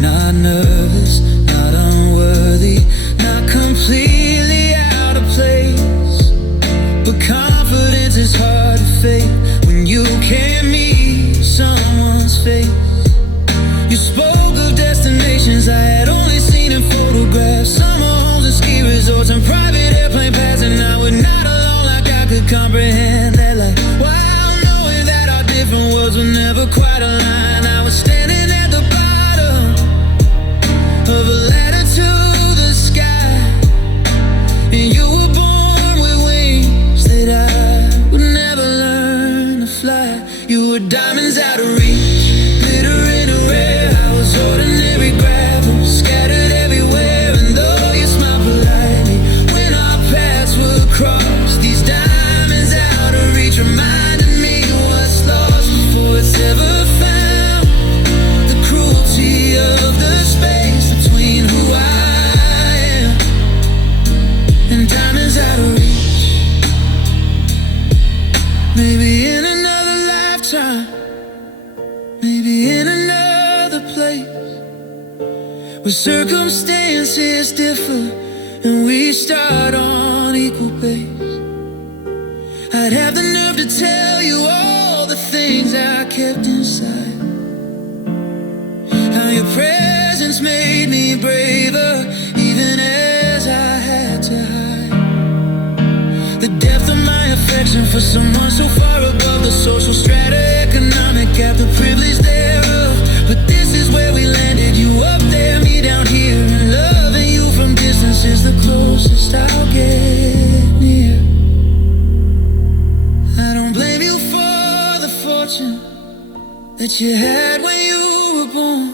Not nervous, not unworthy, not completely out of place, but confidence is hard to fake when you can't meet someone's face. You spoke of destinations I had only seen in photographs, summer homes and ski resorts and private airplane paths, and I was not alone, like I could comprehend that. Like, while knowing that our different worlds would never quite align, I was standing at the bottom of a ladder to the sky, and you were born with wings that I would never learn to fly. You were diamonds out of reach, glittering and rare. I was ordinary gravel, scattered everywhere. And though you smiled politely when our paths would cross, these diamonds out of reach reminded me what's lost before it's ever found. The cruelty of the space between who I am and diamonds out of reach. Maybe in another lifetime, maybe in another place, where circumstances differ and we start on equal base, I'd have the nerve to tell you all the things I kept inside. How your presence made me braver, even as I had to hide. The depth of my affection for someone so far above the social strata, economic gap, the privilege thereof. But this is where we landed, you up there, me down here, and loving you from distance is the closest I'll get near. I don't blame you for the fortune that you had when you were born,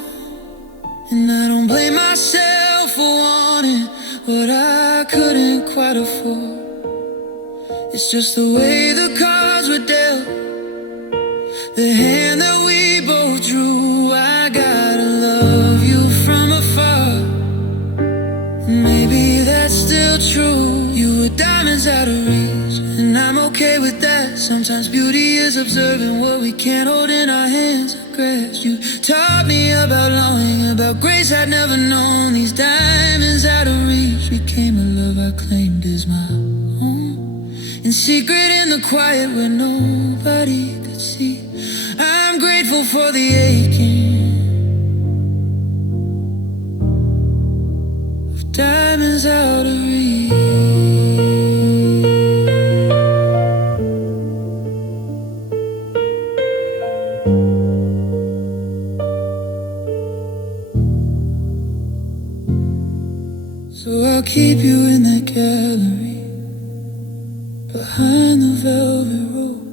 and I don't blame myself for wanting what I couldn't quite afford. It's just the way the cards were dealt, the hand that we both drew. I gotta love you from afar, maybe that's still true. You were diamonds out of reach, and I'm okay with that. Sometimes beauty is observing what we can't hold in our hands. regrets. You taught me about longing, about grace I'd never known. These diamonds out of reach became a love I claimed as my own. In secret, in the quiet where nobody could see, I'm grateful for the aching of diamonds out of reach. So I'll keep you in that gallery behind the velvet rope,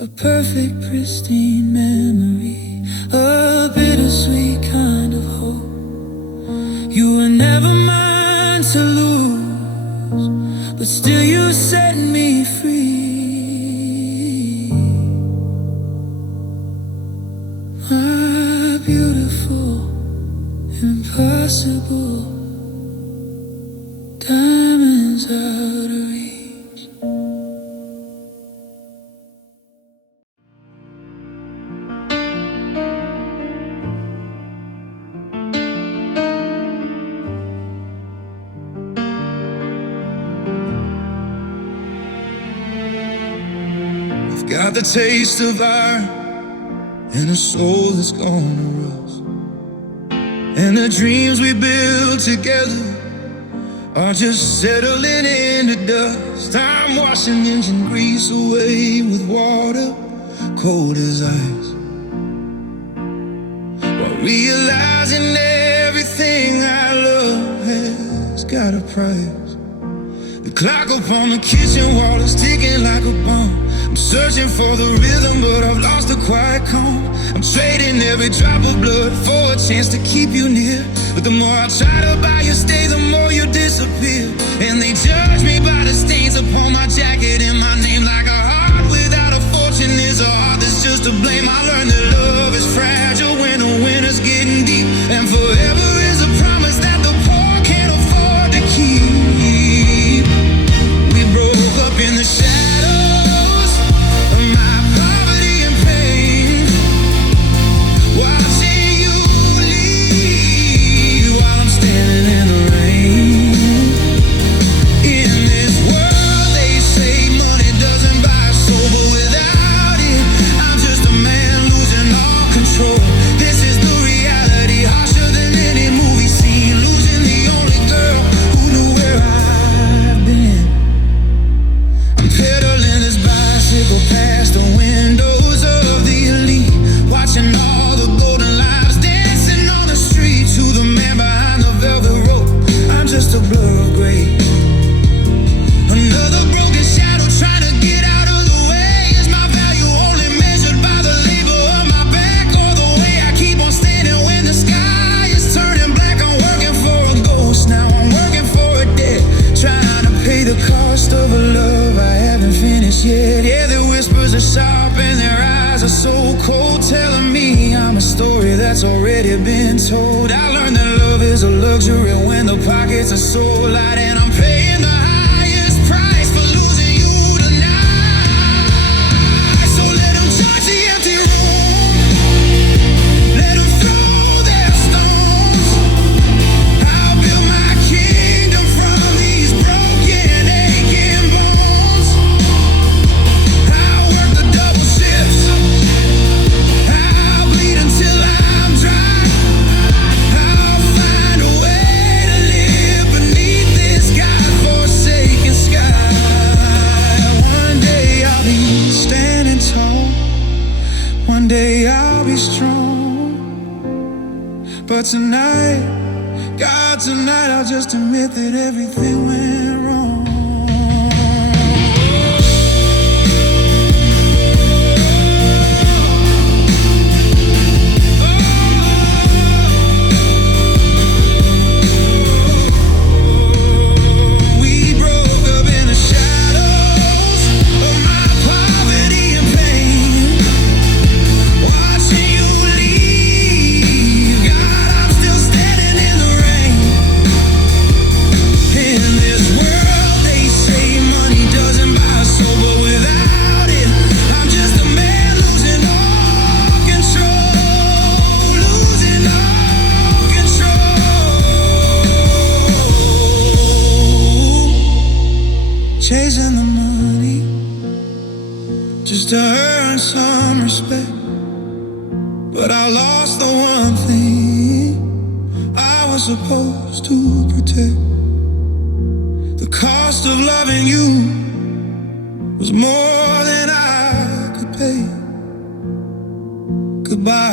a perfect pristine memory, a bittersweet kind of hope. You were never mine to lose, but still you set me free. My beautiful, impossible diamonds out of reach. I've got the taste of iron and a soul that's gonna rust, and the dreams we built together are just settling into dust. I'm washing engine grease away with water cold as ice, while realizing everything I love has got a price. The clock upon the kitchen wall is ticking like a bomb. I'm searching for the rhythm, but I've lost the quiet calm. I'm trading every drop of blood for a chance to keep you near, but the more I try to buy you stay, the more you disappear. And they judge me by the stains upon my jacket and my name, like a heart without a fortune is a heart that's just to blame. I learned that love is fragile when the winter's getting deep, and forever is a promise that the poor can't afford to keep. We broke up in the shadows of my poverty and pain, watching you leave while I'm standing in the rain. In this world they say money doesn't buy a soul, but without it I'm just a man losing all control. This is the reality, harsher than any movie scene, losing the only girl who knew where I've been. I'm pedaling this bicycle past the windows of the elite, watching all the golden lives dancing on the street. To the man behind the velvet rope, I'm just a blur of gray, another broken shadow trying to get out of the way. Is my value only measured by the labor on my back, or the way I keep on standing when the sky is turning black? I'm working for a ghost now, I'm working for a debt, trying to pay the cost of a love I haven't finished yet. Yeah, their whispers are sharp and their eyes are so cold, telling me I'm a story that's already been told. I learned that love is a luxury when the pockets are so light, and I'm paying the highest price for losing you tonight. So let them judge the empty room, let them throw their stones. I'll build my kingdom from these broken, aching bones. I'll work the double shifts, I'll bleed until I'm dry. I'll find a way to live beneath this God-forsaken sky. One day I'll be standing tall, one day I'll be strong, but tonight, God, tonight I'll just admit that everything went wrong. We broke up in the shadows of my poverty and pain, watching you leave. God, I'm still standing in the rain. In this world but I lost the one thing I was supposed to protect. The cost of loving you was more than I could pay. Goodbye,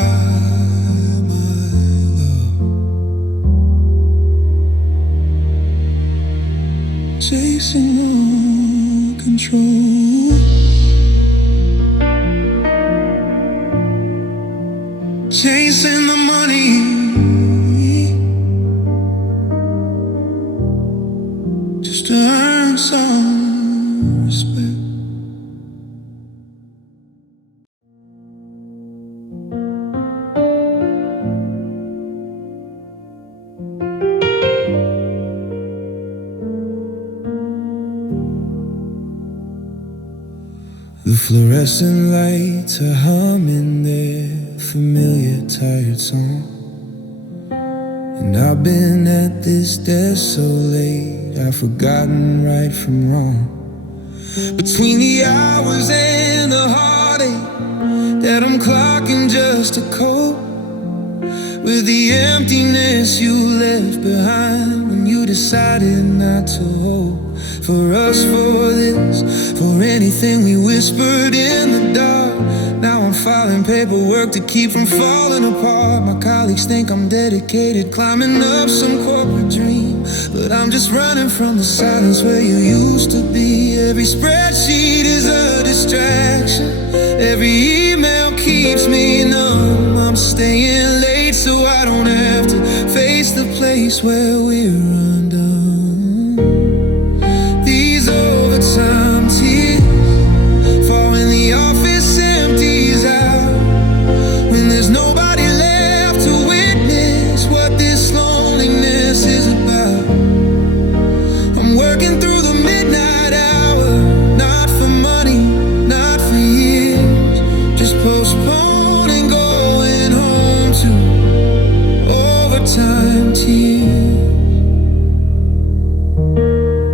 my love. Chasing all control, chasing the money, just to earn some respect. The fluorescent lights are humming their familiar tired song, and I've been at this desk so late I've forgotten right from wrong. Between the hours and the heartache that I'm clocking just to cope with the emptiness you left behind when you decided not to hope for us, for this, for anything we whispered in the dark. Now I'm filing paperwork to keep from falling apart. My colleagues think I'm dedicated, climbing up some corporate dream, but I'm just running from the silence where you used to be. Every spreadsheet is a distraction, every email keeps me numb. I'm staying late so I don't have to face the place where we're undone. These overtime tears fall when the office empties out, when there's nobody left to witness what this loneliness is about. I'm working through the midnight hour, not for money, not for years, just postponing going home to overtime tears.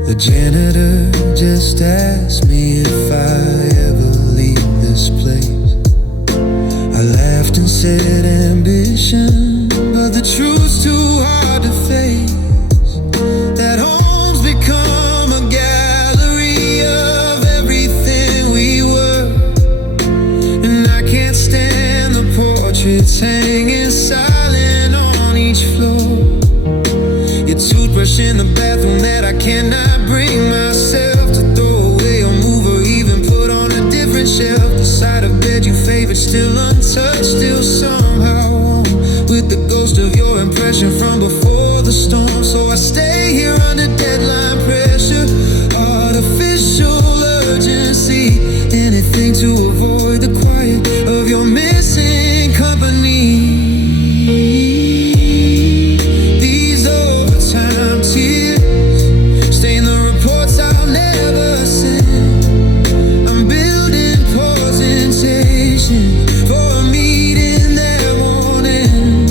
The janitor just asked me if I ever leave this place. I laughed and said ambition, but the truth's too hard to face. That home's become a gallery of everything we were, and I can't stand the portraits hanging silent on each floor. Your toothbrush in the bathroom that I cannot bring myself to throw away or move or even put on a different shelf. The side of bed you favored, still untouched, still somehow warm, with the ghost of your impression from before the storm. So I stay here under deadline pressure, artificial urgency, anything to avoid the quiet of your missing company. These overtime tears stain the reports I'll never send. I'm building presentation for a meeting that won't end.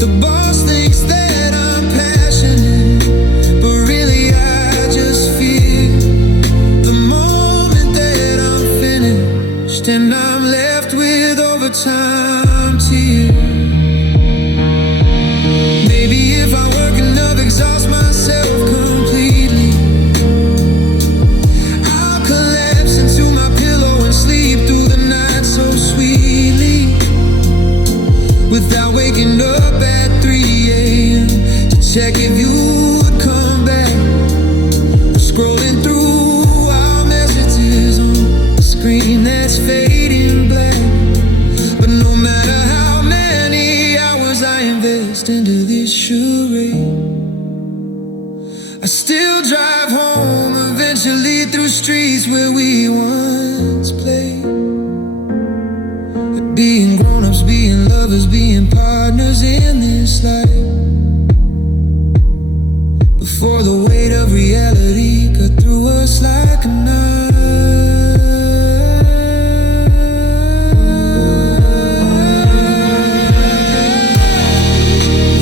The boss thinks that I'm passionate, but really I just feel the moment that I'm finished and I'm left with overtime tears. Maybe if I work enough, exhaust myself completely, I'll collapse into my pillow and sleep through the night so sweetly, without waking up at 3 a.m. to check if you would come back, or scrolling through our messages on a screen that's fading black. But no matter how many hours I invest into this charade, I still drive home eventually through streets where we once played. At being grown-ups, being lovers, being partners in this life, before the weight of reality cut through us like a knife.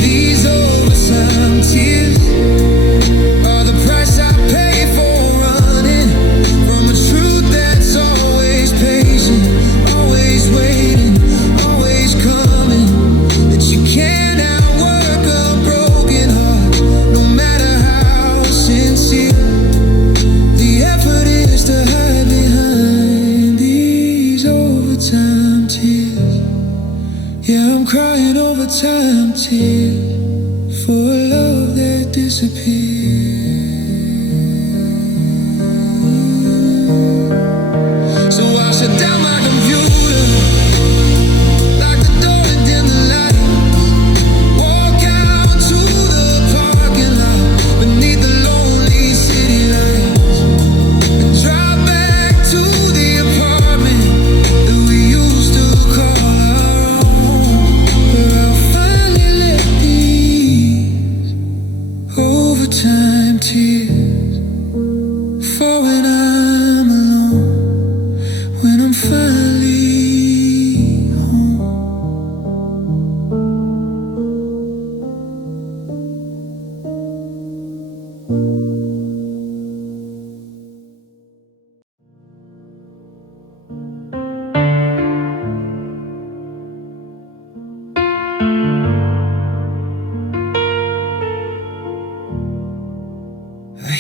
These overtime tears are the price I pay for running from a truth that's always patient, always waiting, always coming.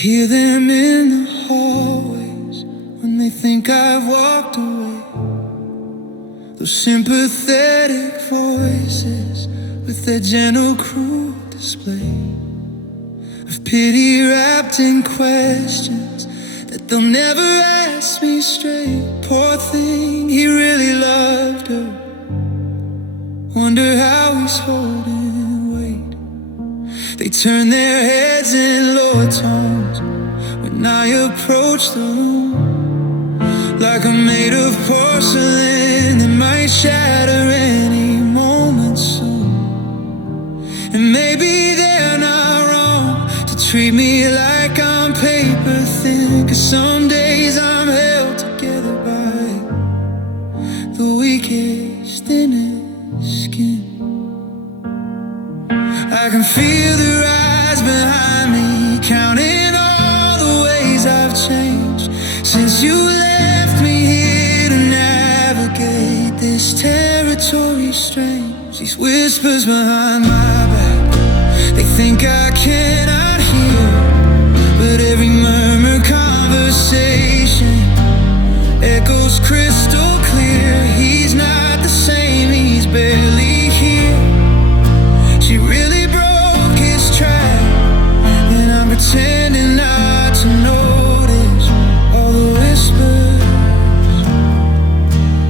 hear them in the hallways when they think I've walked away. Those sympathetic voices with their gentle, cruel display of pity wrapped in questions that they'll never ask me straight. Poor thing, he really loved her. Wonder how he's holding weight. They turn their heads in lower tones when I approach the room, like I'm made of porcelain that might shatter any moment soon. And maybe they're not wrong to treat me like I'm paper thin, 'cause some days I'm held together by the weakest, thinnest skin. I can feel the rise behind me, counting all the ways I've changed since you left me here to navigate this territory strange. These whispers behind my back, they think I cannot hear, but every murmur conversation echoes crystal clear. He's not the same, he's barely here. She really broke his track, and I'm pretending not to notice all the whispers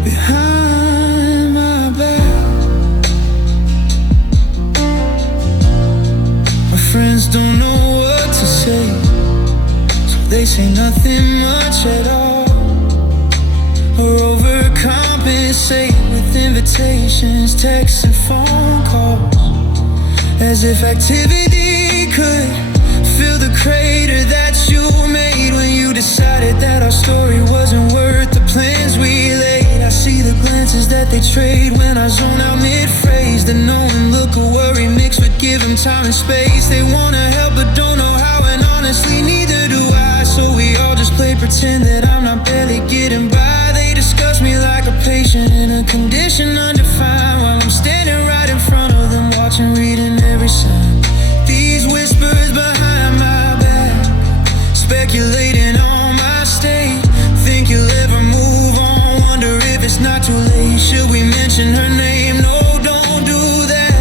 behind my back. My friends don't know what to say, so they say nothing much at all, or overcompensate with invitations, texts, and phone calls, as if activity could fill the crater that you made when you decided that our story wasn't worth the plans we laid. I see the glances that they trade when I zone out mid-phrase, the knowing look of worry mixed with give them time and space. They wanna help but don't know how, and honestly neither do I. So we all just play pretend that I'm not barely getting by. They discuss me like a patient in a condition undefined, while I'm standing right in front of them watching, reading every sign. These whispers behind my back, speculating on my state. Think you'll ever move on, wonder if it's not too late. Should we mention her name? No, don't do that.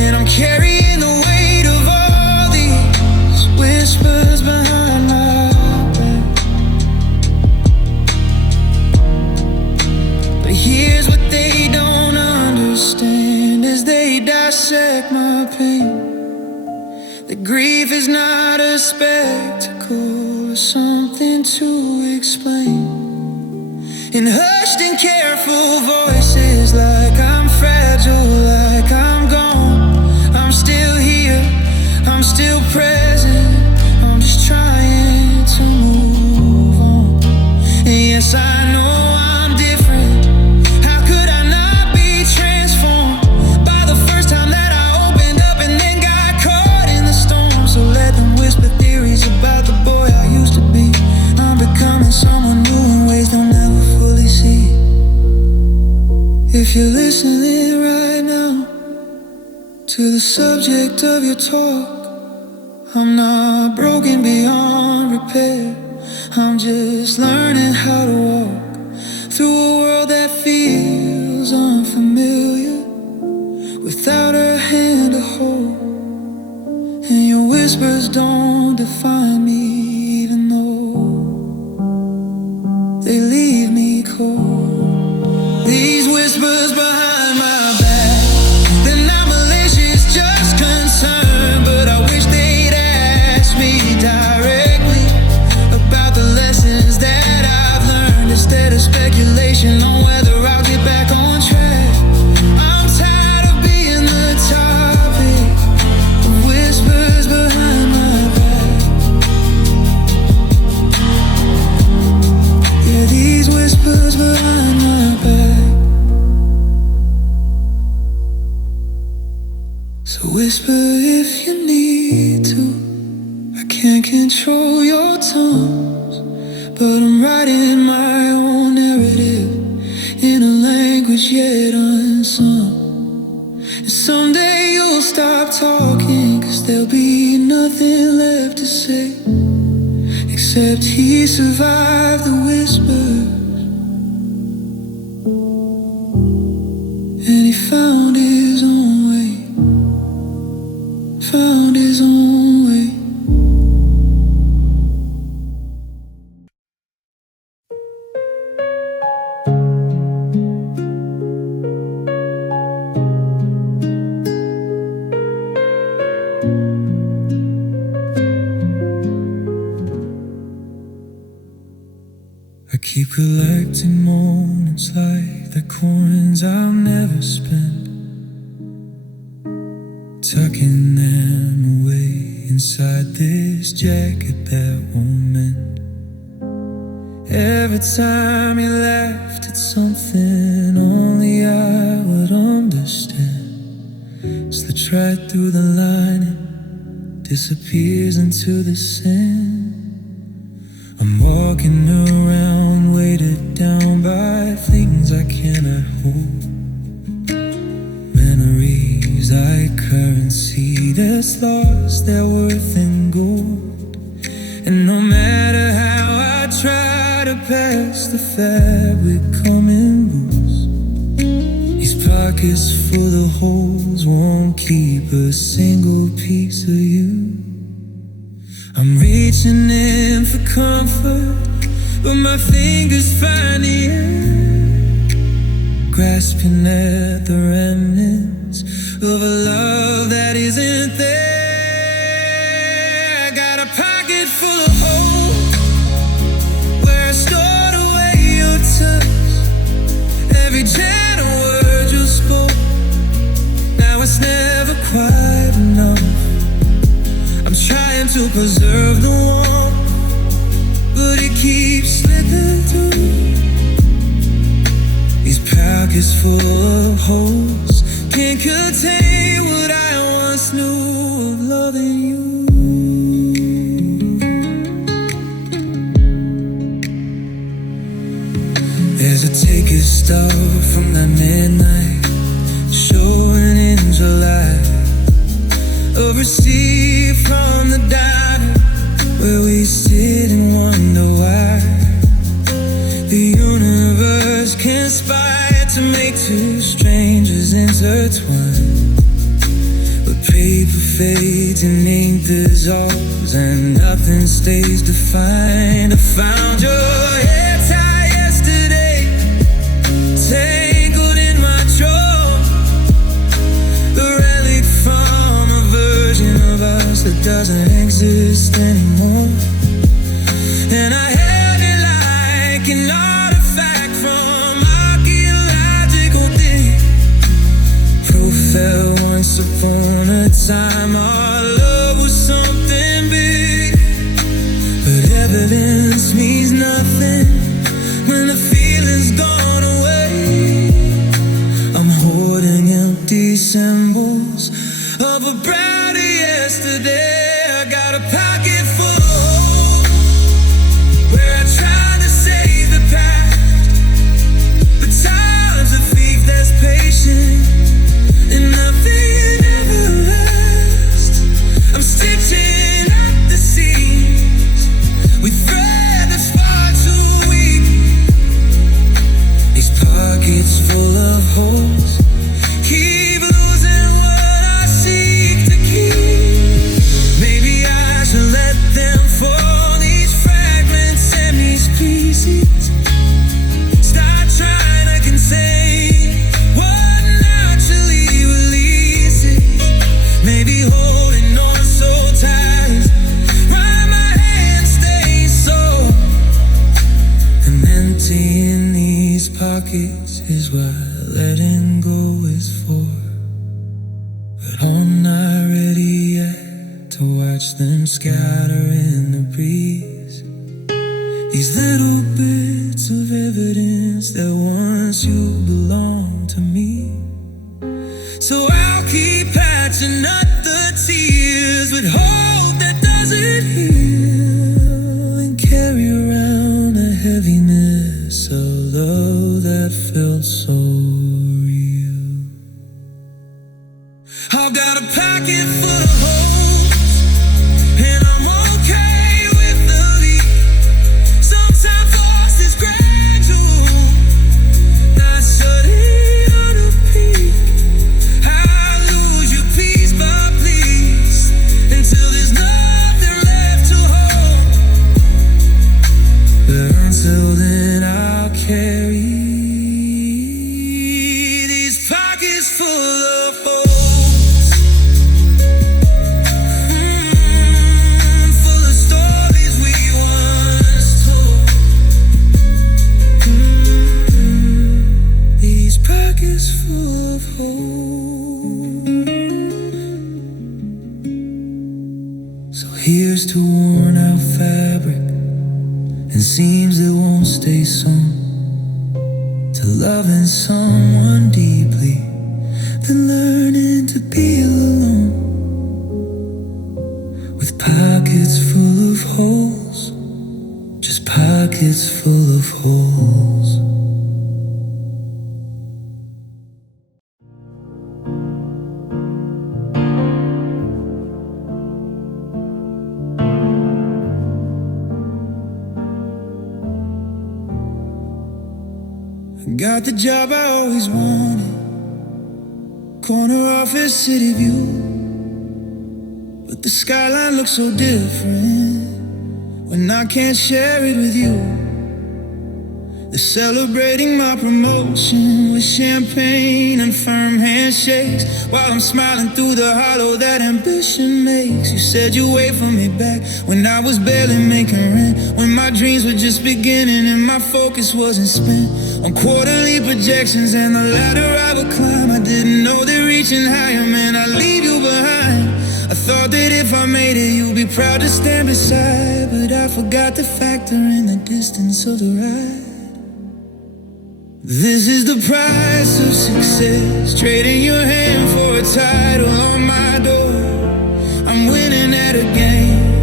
And I'm carrying the weight of all these whispers behind my back. But here's what they don't understand as they dissect my pain. The grief is not a spectacle, it's something to explain. In hushed and careful voices, like I'm fragile, like I'm gone. I'm still here, I'm still present, I'm just trying to move on. And yes, I know I'm different. How could I not be transformed by the first time that I opened up and then got caught in the storm? So let them whisper theories about the boy I used to be. I'm becoming someone new in ways they'll never fully see. If you're listening right now to the subject of your talk, I'm not broken beyond repair. I'm just learning how to walk through a world that feels unfamiliar, without a hand to hold. And your whispers don't define me, even though they leave me cold. These whispers behind my back, they're not malicious, just concern. But I wish they'd ask me directly about the lessons that I've learned, instead of speculation on whether I'll get back on track. I'm tired of being the topic of whispers behind my back. Yeah, these whispers behind my back. So whisper if you need to. I can't control your tones, but I'm writing my own narrative in a language yet unsung. And someday you'll stop talking, 'cause there'll be nothing left to say. except he survived the whispers, and he found his own way, found his own way. I keep collecting moments like the coins I'll never spend, tucking them away inside this jacket that won't mend. Every time you laughed at something only I would understand, slips right through the lining, disappears into the sand. I'm walking around weighted down by things I cannot hold, memories like currency that's lost their worth in gold. And no matter how I try to pass, the fabric coming loose, these pockets full of holes won't keep a single piece of you. I'm reaching in for comfort, but my fingers find the end, grasping at the remnants of a love that isn't there. I got a pocket full of hope where I stored away your touch, every gentle word you spoke. Now it's never quite enough. I'm trying to preserve the warmth, but it keeps slipping through. These pockets full of holes can't contain what I once knew of loving you. There's a ticket stub from that midnight showing in July, a receipt from the diner where we sit and wonder why the universe conspired to make two strangers intertwine. But paper fades and ink dissolves and nothing stays defined. I found your hair tie yesterday, tangled in my drawer, a relic from a version of us that doesn't exist anymore. And I held it like an artifact from archaeological dig. Profile once upon a time our love was something big, but evidence means nothing when the feeling's gone away. I'm hoarding empty symbols of a brighter yesterday. I got a pocket full of hope where I tried to save the past, but time's a thief that's patient and nothing ever lasts. I'm stitching up the seams with thread that's far too weak. These pockets full of holes keep losing what I seek to keep. Maybe I should let them fall, these fragments and these pieces. Start trying to contain what naturally releases. Maybe holding on so tight, why my hands stay sore. And emptying these pockets is what letting go is for. But I'm not ready yet to watch them scatter in the breeze. These little bits of evidence that once you belonged to me. So I'll keep patching up the tears with hope that doesn't heal, and carry around the heaviness of love that felt so real. I've got a pocket full of holes, and I'm okay with the leak. Here's to worn out fabric and seams that won't stay sewn, to loving someone deeply, then learning to be alone, with pockets full of holes, just pockets full of holes. Got the job I always wanted, corner office, city view, but the skyline looks so different when I can't share it with you. They're celebrating my promotion with champagne and firm handshakes, while I'm smiling through the hollow that ambition makes. You said you'd wait for me back when I was barely making rent, when my dreams were just beginning and my focus wasn't spent on quarterly projections and the ladder I would climb. I didn't know that reaching higher meant I'd leave you behind. I thought that if I made it, you'd be proud to stand beside, but I forgot to factor in the distance of the ride. This is the price of success, trading your hand for a title on my door. I'm winning at a game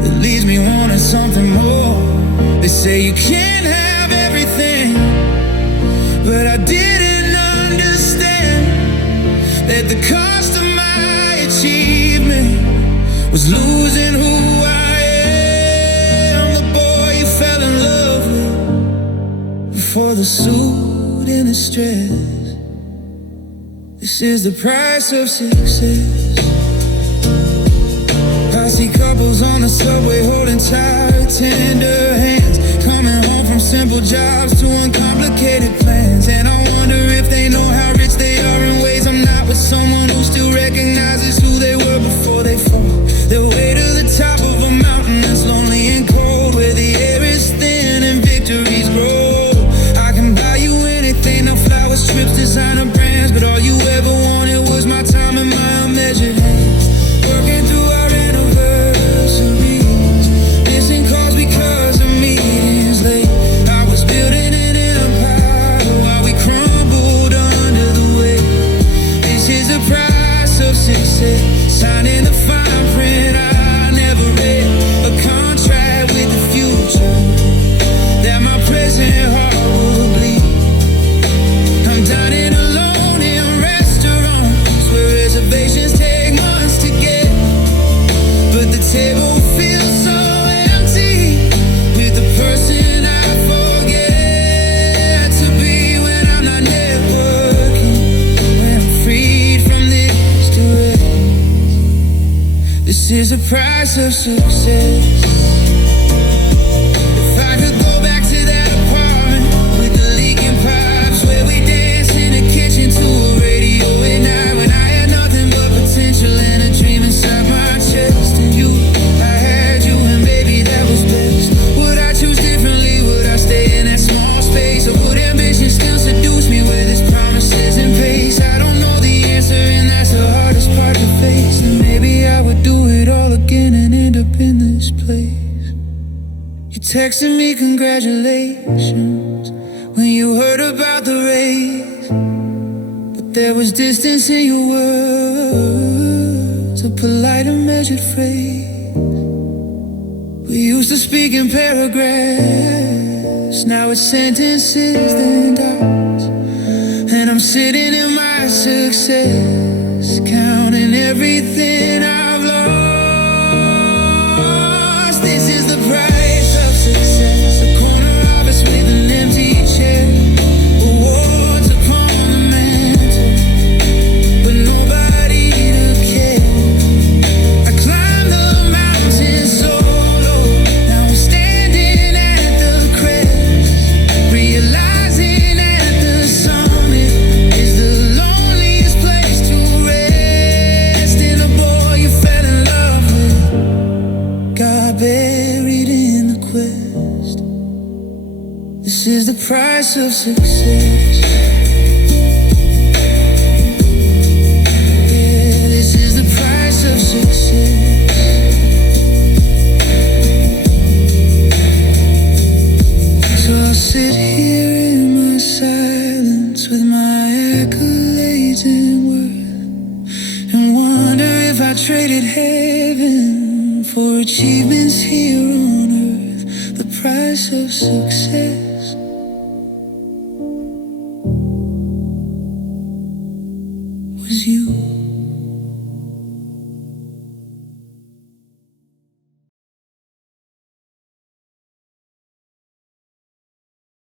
that leaves me wanting something more. They say you can't have everything, but I didn't understand that the cost of my achievement was losing who I am. The boy you fell in love with before the suit and the stress. This is the price of success. I see couples on the subway holding tight, tender hands, coming home from simple jobs to uncomplicated plans. And I wonder if they know how rich they are in ways I'm not, with someone who still recognizes who they were before they fall their way to the top of a mountain that's lonely and cold, where the air is thin and victories grow. I can buy you anything, no flowers, trips, designer brands, but all you ever wanted was my time and my unmeasured hands. Working through our anniversaries, missing calls because of meetings late. I was building an empire while we crumbled under the weight. This is the price of success, signing the fine print I never read, a contract with the future that my present heart will bleed. I'm dining alone in restaurants where reservations take months to get, but the table feels so empty with the person I forget to be when I'm not networking, when I'm freed from this duress. This is the price of success. If I could go back to that apartment with the leaking pipes, where we danced in the kitchen to a radio at night, when I had nothing but potential and a dream inside my chest. And you, I had you, and baby, that was best. Would I choose differently? Would I stay in that small space, or would ambition still seduce me with its promises and pace? I don't know the answer, and that's the hardest part to face. And maybe I would do it all again and end up in this place. You texted me congratulations when you heard about the race, but there was distance in your words, a polite and measured phrase. We used to speak in paragraphs, now it's sentences, then dots. And I'm sitting in my success, counting everything I've lost. This is the price of success, a corner office with an empty chair, awards upon the mantle, but nobody to care. I climbed the mountain solo, now I'm standing at the crest, realizing at the summit is the loneliest place to rest. And the boy you fell in love with got buried in the quest. This is the price of success. Yeah, this is the price of success. accolades and worth, and wonder if I traded heaven for achievements here on earth. The price of success